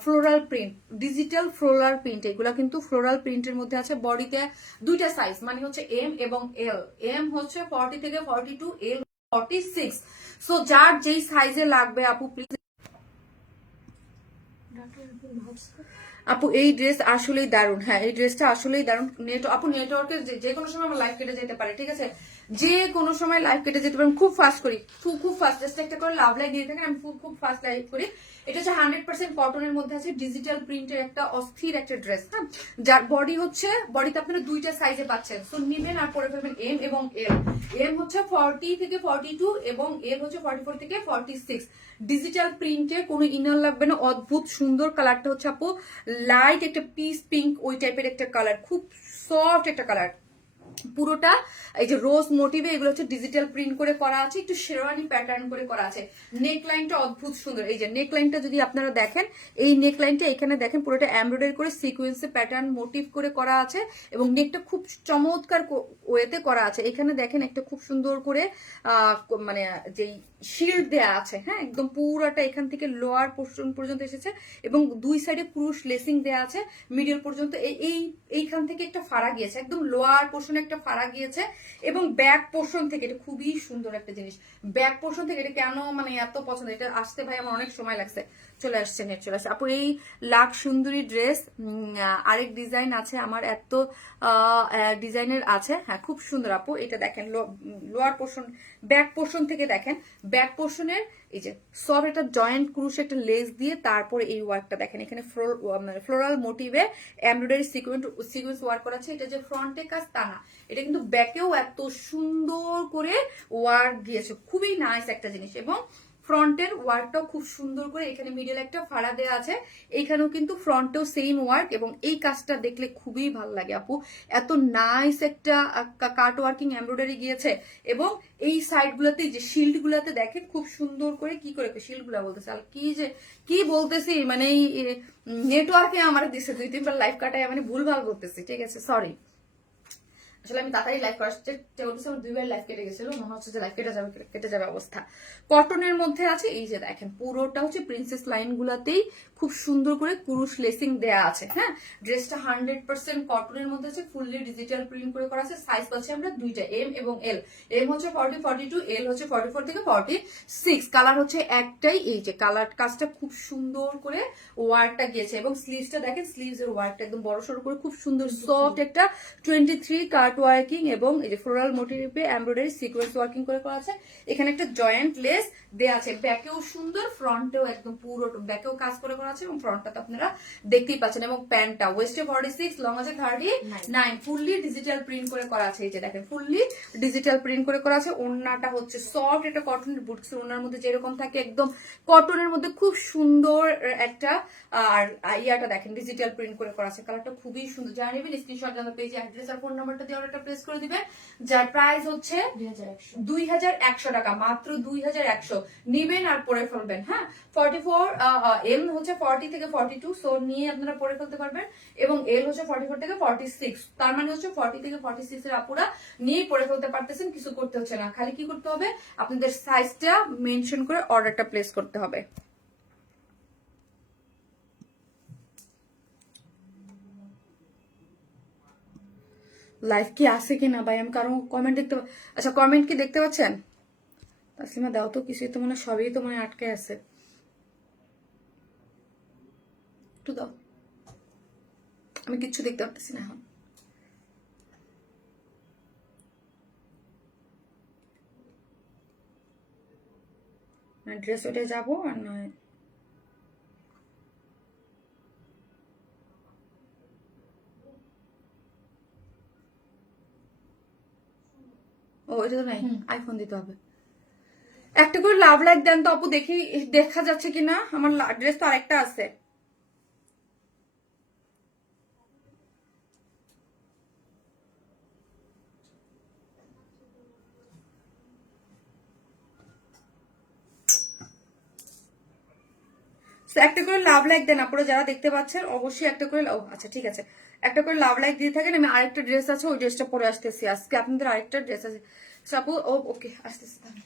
floral print, digital floral print. এগুলা কিন্তু ফ্লোরাল প্রিন্টের মধ্যে আছে। বডিতে দুইটা সাইজ, মানে হচ্ছে এম এবং এল। এম হচ্ছে 40 থেকে 42, এল 46। সো যার যেই সাইজে লাগবে আপু প্লিজ। আপু এই ড্রেস আসলেই দারুণ, হ্যাঁ এই ড্রেসটা আসলেই দারুণ। আপু নেটওয়ার্কে যে কোনো সময় আমার লাইভ কেটে যেতে পারে, ঠিক আছে, যে কোনো সময় লাইভ কেটে যেতে পারে। খুব ফাস্ট করি, খুব ফাস্ট, জাস্ট একটা করে লাভ লাইক দিয়ে থাকেন, আমি খুব ফাস্ট লাইভ করি। এটা হচ্ছে 100% কটনের মধ্যে আছে, ডিজিটাল প্রিন্টের একটা অস্থির একটা ড্রেস। হ্যাঁ, যার বডি হচ্ছে, বডিতে আপনারা দুইটা সাইজে পাচ্ছেন। সো নিবেন আর পরে ফেলবেন এম এবং এল। এম হচ্ছে 40 থেকে 42 এবং এল হচ্ছে 44 থেকে 46। ডিজিটাল প্রিন্টে কোনো ইনার লাগবে না, অদ্ভুত সুন্দর। কালারটা হচ্ছে আপু লাইট একটা পিস পিঙ্ক ওই টাইপের একটা কালার, খুব সফট একটা কালার। পুরোটা এই যে রোজ মোটিভে, এগুলো হচ্ছে ডিজিটাল প্রিন্ট করে করা আছে, একটু শেরওয়ানি প্যাটার্ন করে করা আছে। নেক লাইনটা অদ্ভুত সুন্দর। এই যে নেক লাইনটা যদি আপনারা দেখেন, এই নেক লাইনটা এখানে দেখেন পুরোটা এমব্রয়ডারি করে সিকোয়েন্সে প্যাটার্ন মোটিভ করে করা আছে, এবং নেকটা খুব চমৎকার ওয়েতে করা আছে। এখানে দেখেন একটা খুব সুন্দর করে মানে যেই শিল্ড দেয়া আছে, হ্যাঁ একদম পুরাটা এখান থেকে লোয়ার পোর্শন পর্যন্ত এসেছে, এবং দুই সাইডে পুরুষ লেসিং দেয়া আছে মিডল পর্যন্ত। এইখান থেকে একটা ফাড়া গিয়েছে, একদম লোয়ার পোর্শনে একটা ফাড়া গিয়েছে, এবং ব্যাক পোর্শন থেকে, এটা খুবই সুন্দর একটা জিনিস। ব্যাক পোর্শন থেকে এটা কেন মানে এত পছন্দ, এটা আসতে ভাই আমার অনেক সময় লাগছে, চলে আসছে নেট চলে আসছে। আপু এই লাখ সুন্দরী ড্রেস, আরেক ডিজাইন আছে আমার, এত ডিজাইনের আছে, হ্যাঁ খুব সুন্দর আপু। এটা দেখেন লোয়ার পোর্শন, ব্যাক পোর্শন থেকে দেখেন, ব্যাক পোর্শনের এই যে সব একটা জয়েন্ট ক্রুশ একটা লেস দিয়ে, তারপরে এই ওয়ার্কটা দেখেন, এখানে ফ্লোরাল মোটিভে এমব্রয়ডারি সিকোয়েন্স ওয়ার্ক করা আছে। এটা যে ফ্রন্টে কাজ তা না, এটা কিন্তু ব্যাকেও এত সুন্দর করে ওয়ার্ক দিয়েছে, খুবই নাইস একটা জিনিস। এবং ফ্রন্টের ওয়ার্কটাও খুব সুন্দর করে, এখানে মিডল একটা ফাড়া দেওয়া আছে, এইখানেও কিন্তু ফ্রন্টেও সেম ওয়ার্ক, এবং এই কাজটা দেখলে খুবই ভালো লাগে আপু। এত নাইস একটা কাট ওয়ার্কিং এমব্রয়ডারি গিয়েছে, এবং এই সাইড গুলাতে যে শিল্ড গুলাতে দেখেন খুব সুন্দর করে কি করে শিল্ড গুলা বলতেছে, আর কি যে কি বলতেছি, মানে এই নেটওয়ার্কে আমার দিচ্ছে 2-3বার লাইভ কাটায়, মানে ভুলভাল বলতেছি, ঠিক আছে সরি। আসলে আমি তাড়াতাড়ি লাইভ করার চেষ্টা করতেছি, আমার 2বার লাইভ কেটে গেছিল, মনে হচ্ছে যে লাইভ কেটে যাবে অবস্থা। কটনের মধ্যে আছে, এই যে দেখেন পুরোটা হচ্ছে প্রিন্সেস লাইন গুলাতেই খুব সুন্দর করে কুরুশ লেসিং দেয়া আছে। হ্যাঁ, ড্রেসটা 100% কটনের মধ্যে আছে, ফুললি ডিজিটাল প্রিন্ট করে করা আছে। সাইজ পাচ্ছি আমরা দুইটা, এম এবং এল। এম হচ্ছে 40-42, এল হচ্ছে 44 থেকে 46। কালার হচ্ছে একটাই, এই যে কালার কাজটা খুব সুন্দর করে ওয়ার্কটা গিয়েছে, এবং স্লিভসটা দেখেন, স্লিভস এর ওয়ার্কটা একদম বড় সড়ো করে খুব সুন্দর সফট একটা 23 কাট ওয়ার্কিং, এবং এই যে ফ্লোরাল মোটিভে এমব্রয়ডারি সিকোয়েন্স ওয়ার্কিং করে করা আছে। এখানে একটা জয়েন্ট লেস দেয়া আছে, ব্যাকেও সুন্দর, ফ্রন্টেও একদম পুরো ব্যাকেও কাজ করে করা আছে, এবং ফ্রন্টটা তো আপনারা দেখতেই পাচ্ছেন। এবং প্যান্টটা ওয়েস্টে 46, লং আছে 39, ফুললি ডিজিটাল প্রিন্ট করে করা আছে। এই যে দেখেন ফুললি ডিজিটাল প্রিন্ট করে করা আছে। ওড়নাটা হচ্ছে সফট একটা কটনের বুটস, ওড়নার মধ্যে যেরকম থাকে একদম কটনের মধ্যে খুব সুন্দর একটা, আর ইয়াটা দেখেন ডিজিটাল প্রিন্ট করে করা আছে। কালারটা খুবই সুন্দর, যারা নেবেন স্ক্রিনশট জানাতে পেজে অ্যাড্রেস আর ফোন নাম্বারটা দিয়ে অর্ডারটা প্লেস করে দিবেন, যার প্রাইস হচ্ছে 2100 টাকা, মাত্র 2100। নিবেন আর পরে ফেলবেন। হ্যাঁ, 44 এম হচ্ছে 40 থেকে 42, সো নিয়ে আপনারা পরে ফেলতে পারবেন, এবং এল হচ্ছে 44 থেকে 46, তার মানে হচ্ছে 40 থেকে 46 এর আপুরা নিয়ে পরে ফেলতে পারতেছেন, কিছু করতে হচ্ছে না। খালি কি করতে হবে, আপনাদের সাইজটা মেনশন করে অর্ডারটা প্লেস করতে হবে। লাইভ কি আছে কিনা ভাই, আমি কারো কমেন্ট দেখতে, আচ্ছা কমেন্ট কি দেখতে পাচ্ছেন? তাসলিমা দাও তো, কিছুই তো মানে সবই তো মানে আটকে আছে, একটু দাও, আমি কিচ্ছু দেখতে পাচ্ছি না এখন। ড্রেস ওঠে যাবো আর নয় এটা তো নাই, আইফোন দিতে হবে। একটা করে লাভ লাইক দেন তো আপু, দেখি দেখা যাচ্ছে কিনা। আমার ড্রেস তো আরেকটা আছে। একটা করে লাভ লাইক দেন আপনারা যারা দেখতে পাচ্ছেন, অবশ্যই একটা করে। ও আচ্ছা ঠিক আছে, একটা করে লাভ লাইক দিয়ে থাকেন। আমি আরেকটা ড্রেস আছে, ওই ড্রেসটা পরে আসতেছি আজকে। আপনাদের আরেকটা ড্রেস আছে আপু। ও ওকে, আসতেছি তাহলে।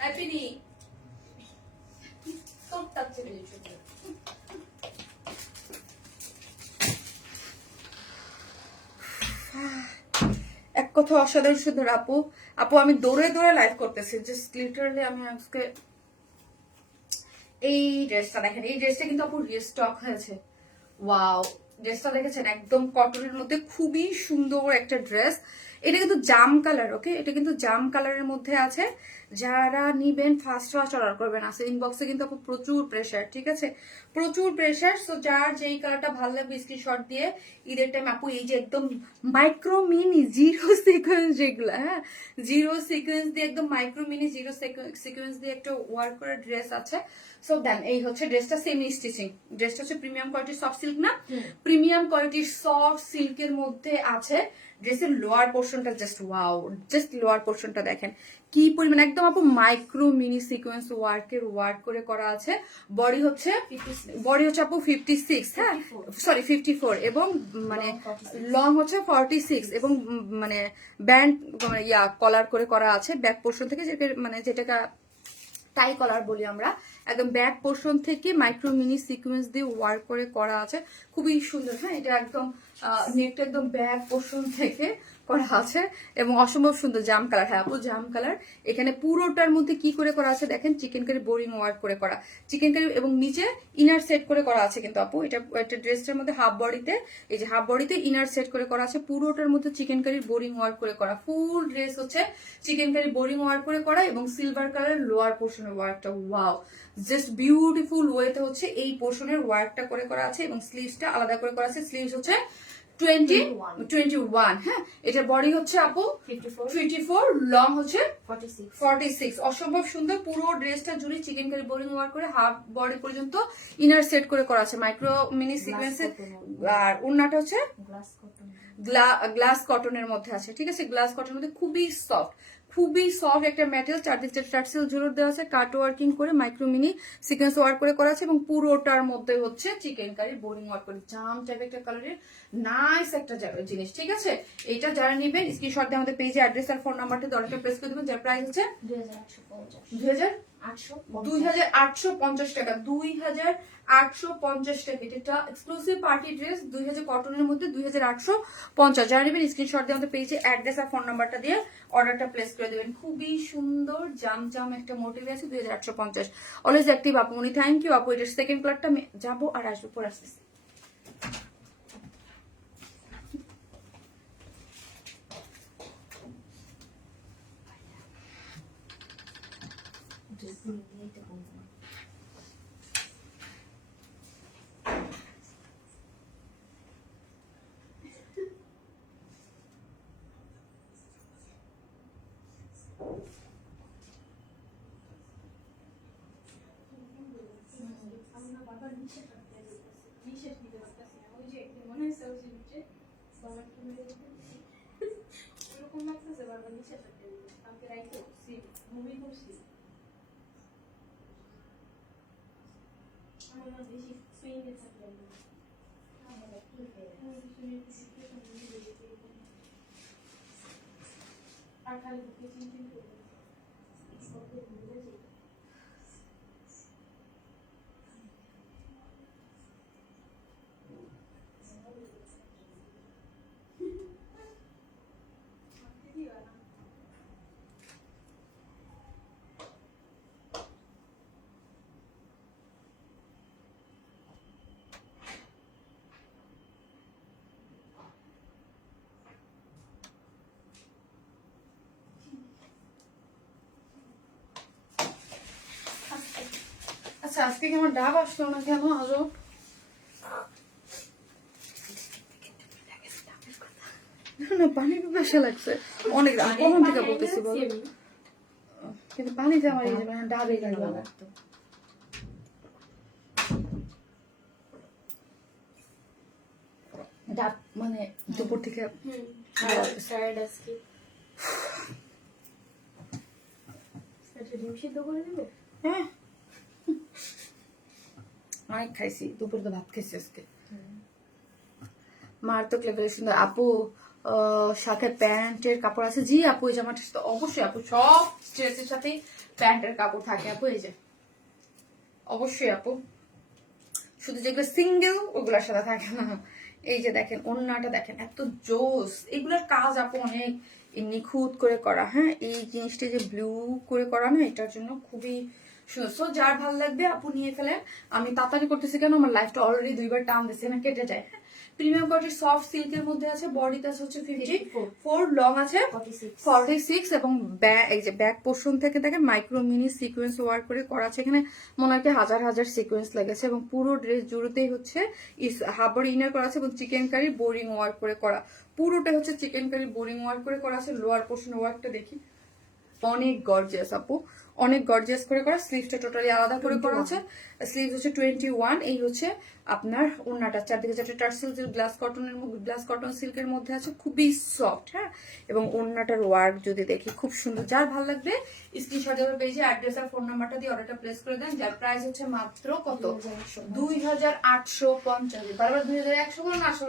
হ্যাপি এক কথা অসাধারণ সুন্দর আপু। আপু আমি দৌড়ে দৌড়ে লাইভ করতেছি, জাস্ট লিটারালি আমি আজকে। এই ড্রেসটা দেখেন, এই ড্রেসটা কিন্তু আপু রিস্টক হয়েছে। ওয়াও, ড্রেসটা দেখেছেন, একদম কটনের মধ্যে খুবই সুন্দর একটা ড্রেস। এটা কিন্তু জাম কালার, ওকে, এটা কিন্তু জাম কালারের মধ্যে আছে। যারা নিবেন ফার্স্ট অর্ডার করবেন। আছে ইনবক্সে কিন্তু আপু প্রচুর প্রেশার, ঠিক আছে, প্রচুর প্রেশার। সো যার যেই কালারটা ভালো লাগবে স্ক্রিনশট দিয়ে ঈদের টাইম আপু এই যে একদম মাইক্রো মিনি জিরো সিকোয়েন্স যেগুলো, হ্যাঁ, জিরো সিকোয়েন্স দিয়ে একদম মাইক্রো মিনি জিরো সিকোয়েন্স দিয়ে একটা ওয়ার্ক করা ড্রেস আছে। সো দেন এই হচ্ছে ড্রেসটা, সেমি স্টিচিং। ড্রেসটা হচ্ছে প্রিমিয়াম কোয়ালিটির সফট সিল্ক, না প্রিমিয়াম কোয়ালিটির সফট সিল্কের মধ্যে আছে। ড্রেসের লোয়ার পোর্শনটা জাস্ট ওয়াও, জাস্ট লোয়ার পোর্শনটা দেখেন কি পরিমাণ, একদম আপু মাইক্রো মিনি সিকোয়েন্স ওয়ার্ক করে করা আছে। বডি হচ্ছে আপু 56, হ্যাঁ সরি 54, এবং মানে লং হচ্ছে 46, এবং মানে ব্যান্ড মানে কলার করে করা আছে ব্যাক পোর্শন থেকে, মানে যেটাকে টাই কলার বলি আমরা। একদম ব্যাক পোর্শন থেকে মাইক্রো মিনি সিকোয়েন্স দিয়ে ওয়ার্ক করে করা আছে, খুবই সুন্দর। হ্যাঁ, এটা একদম নেকটা একদম ব্যাক পোর্শন থেকে করা আছে এবং অসম্ভব সুন্দর জাম কালার। হ্যাঁ আপু জাম কালার। এখানে পুরোটার মধ্যে কি করে করা আছে দেখেন, চিকেন কারি বোরিং ওয়ার্ক করে করা, চিকেন কারি, এবং নিচে ইনার সেট করে করা আছে কিন্তু আপু। এটা একটা ড্রেসটার মধ্যে হাফ বডিতে, এই যে হাফ বডিতে ইনার সেট করে করা আছে, পুরোটার মধ্যে চিকেন কারি বোরিং ওয়ার্ক করে করা। ফুল ড্রেস হচ্ছে চিকেন কারি বোরিং ওয়ার্ক করে করা, এবং সিলভার কালার লোয়ার পোর্শনের ওয়ার্কটা ওয়াও, জাস্ট বিউটিফুল ওয়েতে হচ্ছে এই পোর্শনের ওয়ার্কটা করে করা আছে, এবং স্লিভসটা আলাদা করে করা আছে। স্লিভস হচ্ছে 21, হ্যাঁ। এটা বডি হচ্ছে আপু 54, লং হচ্ছে 46। অসম্ভব সুন্দর, পুরো ড্রেসটা জুড়ে চিকেন কারি বোরিং ওয়ার্ক করে হাফ বডি পর্যন্ত ইনার সেট করে করা আছে মাইক্রো মিনি সিকোয়েন্সে। আর ওড়নাটা হচ্ছে গ্লাস কটনের মধ্যে আছে, ঠিক আছে, গ্লাস কটনের মধ্যে খুবই সফট একটা ম্যাটেরিয়াল। চারদিকে টার্সেল ঝুলুর দেওয়া আছে, কাট ওয়ার্কিং করে মাইক্রো মিনি সিকোয়েন্স ওয়ার্ক করে করা আছে, এবং পুরোটার মধ্যে হচ্ছে চিকেন কারি বোরিং ওয়ার্ক করে জাম টাইপ একটা কালারের নাইস একটা জিনিস, ঠিক আছে। এটা যারা নেবেন স্ক্রিনশট দিয়ে আমাদের পেজে অ্যাড্রেস আর ফোন নাম্বারটা দরকার প্রেস করে দেবেন। যার প্রাইস হচ্ছে 2850 টাকা, 2850 টাকা। এটা এক্সক্লুসিভ পার্টি ড্রেস 2000 কটনের মধ্যে 2850। যারা নেবেন স্ক্রিনশট দিয়ে আমাদের পেজে অ্যাড্রেস আর ফোন নাম্বারটা দিয়ে অর্ডারটা প্লেস করে দেবেন। খুবই সুন্দর জাম একটা মোটিভ আছে 2850। অলওয়েজ অ্যাক্টিভ আপু উনি, থ্যাংক ইউ আপু। এটার সেকেন্ড কালারটা আমি যাবো আর আসবো, পরে আসতেছি। আচ্ছা আজকে কি আমার ডাব আসলো না কেন আজও? না পানি পিপাসা লাগছে অনেক, আমি কখন থেকে বলতেছি বলো, কিন্তু পানিতে আমার এই যে মানে ডাবে লাগলো না। ডাব মানে দুপুর থেকে টায়ার্ড আজকে। আচ্ছা ডিম সিদ্ধ করে দেবে? হ্যাঁ অনেক খাইছি, দুপুরে তো ভাত খাইছি আজকে। মারাত্মক লেভেলের সুন্দর। আপু সাথে প্যান্টের কাপড় আছে? জি আপু এই জামাটা তো অবশ্যই আপু, সব ড্রেসের সাথে প্যান্টের কাপড় থাকে আপু, এই যে অবশ্যই আপু, শুধু যেগুলো সিঙ্গেল ওগুলোর সাথে থাকে না। এই যে দেখেন ওন্নাটা দেখেন এত জোস, এগুলোর কাজ আপু অনেক নিখুঁত করে করা। হ্যাঁ এই জিনিসটা যে ব্লু করে করা না, এটার জন্য খুবই সুন্দর। সো যার ভালো লাগবে আপু নিয়ে ফেলেন। আমি তাড়াতাড়ি করতেছি কেন, আমার লাইফটা অলরেডি 2বার টার্ম দিচ্ছে না, কেটে যায়। প্রিমিয়াম কোয়ালিটির সফট সিল্কের মধ্যে আছে, বডিতে আছে হচ্ছে 54, লং আছে 46 এবং এই যে ব্যাক পোর্শন থেকে দেখেন মাইক্রো মিনি সিকোয়েন্স ওয়ার্ক করে করা আছে। এখানে মনে হয় হাজার হাজার সিকোয়েন্স লেগেছে এবং পুরো ড্রেস জুড়েতেই হচ্ছে হাবার ইনার করা আছে এবং চিকেন কারি বোরিং ওয়ার্ক করে করা। পুরোটা হচ্ছে চিকেন কারি বোরিং ওয়ার্ক করে করা আছে। লোয়ার পোর্শন ওয়ার্কটা দেখি, অনেক গর্জিয়াস আপু, অনেক গর্জিয়াস করে করা। স্লিভসটা টোটালি আলাদা করে করা আছে। স্লিভস হচ্ছে 21। এই হচ্ছে আপনার ওড়নাটা, চারদিকে চারটে টার্সেল গ্লাস কটনের মধ্যে, গ্লাস কটন সিল্কের মধ্যে আছে, খুবই সফট। হ্যাঁ এবং ওড়নাটার ওয়ার্ক যদি দেখি খুব সুন্দর। যার ভালো লাগবে স্ক্রিনশট দেওয়ার পেজে অ্যাড্রেস আর ফোন নাম্বারটা দিয়ে অর্ডারটা প্লেস করে দেন। যার প্রাইস হচ্ছে মাত্র কত, 2850। বারবার 2100 বলো না, 800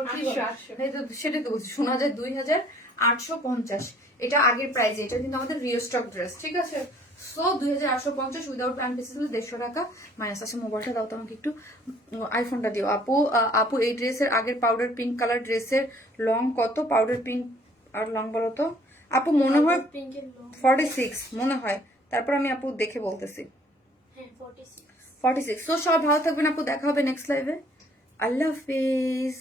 সেটাই তো বলছি, শোনা যায় 2850। এটা আগের প্রাইস, এটা কিন্তু আমাদের রিস্টক ড্রেস, ঠিক আছে। সো 2850 উইদাউট প্যান্ট পিসেস 150 টাকা মাইনাস আছে। মোবাইলটা দাও তো আমাকে একটু, আইফোনটা দিও আপু। আপু এই ড্রেসের আগের পাউডার পিঙ্ক কালার ড্রেসের লং কত? পাউডার পিঙ্ক আর লং বলো তো আপু, মনে হয় 46 মনে হয়, তারপর আমি আপু দেখে বলতেছি। 46। তো সব ভালো থাকবেন আপু, দেখা হবে নেক্সট লাইভে। আল্লাহ হাফিজ।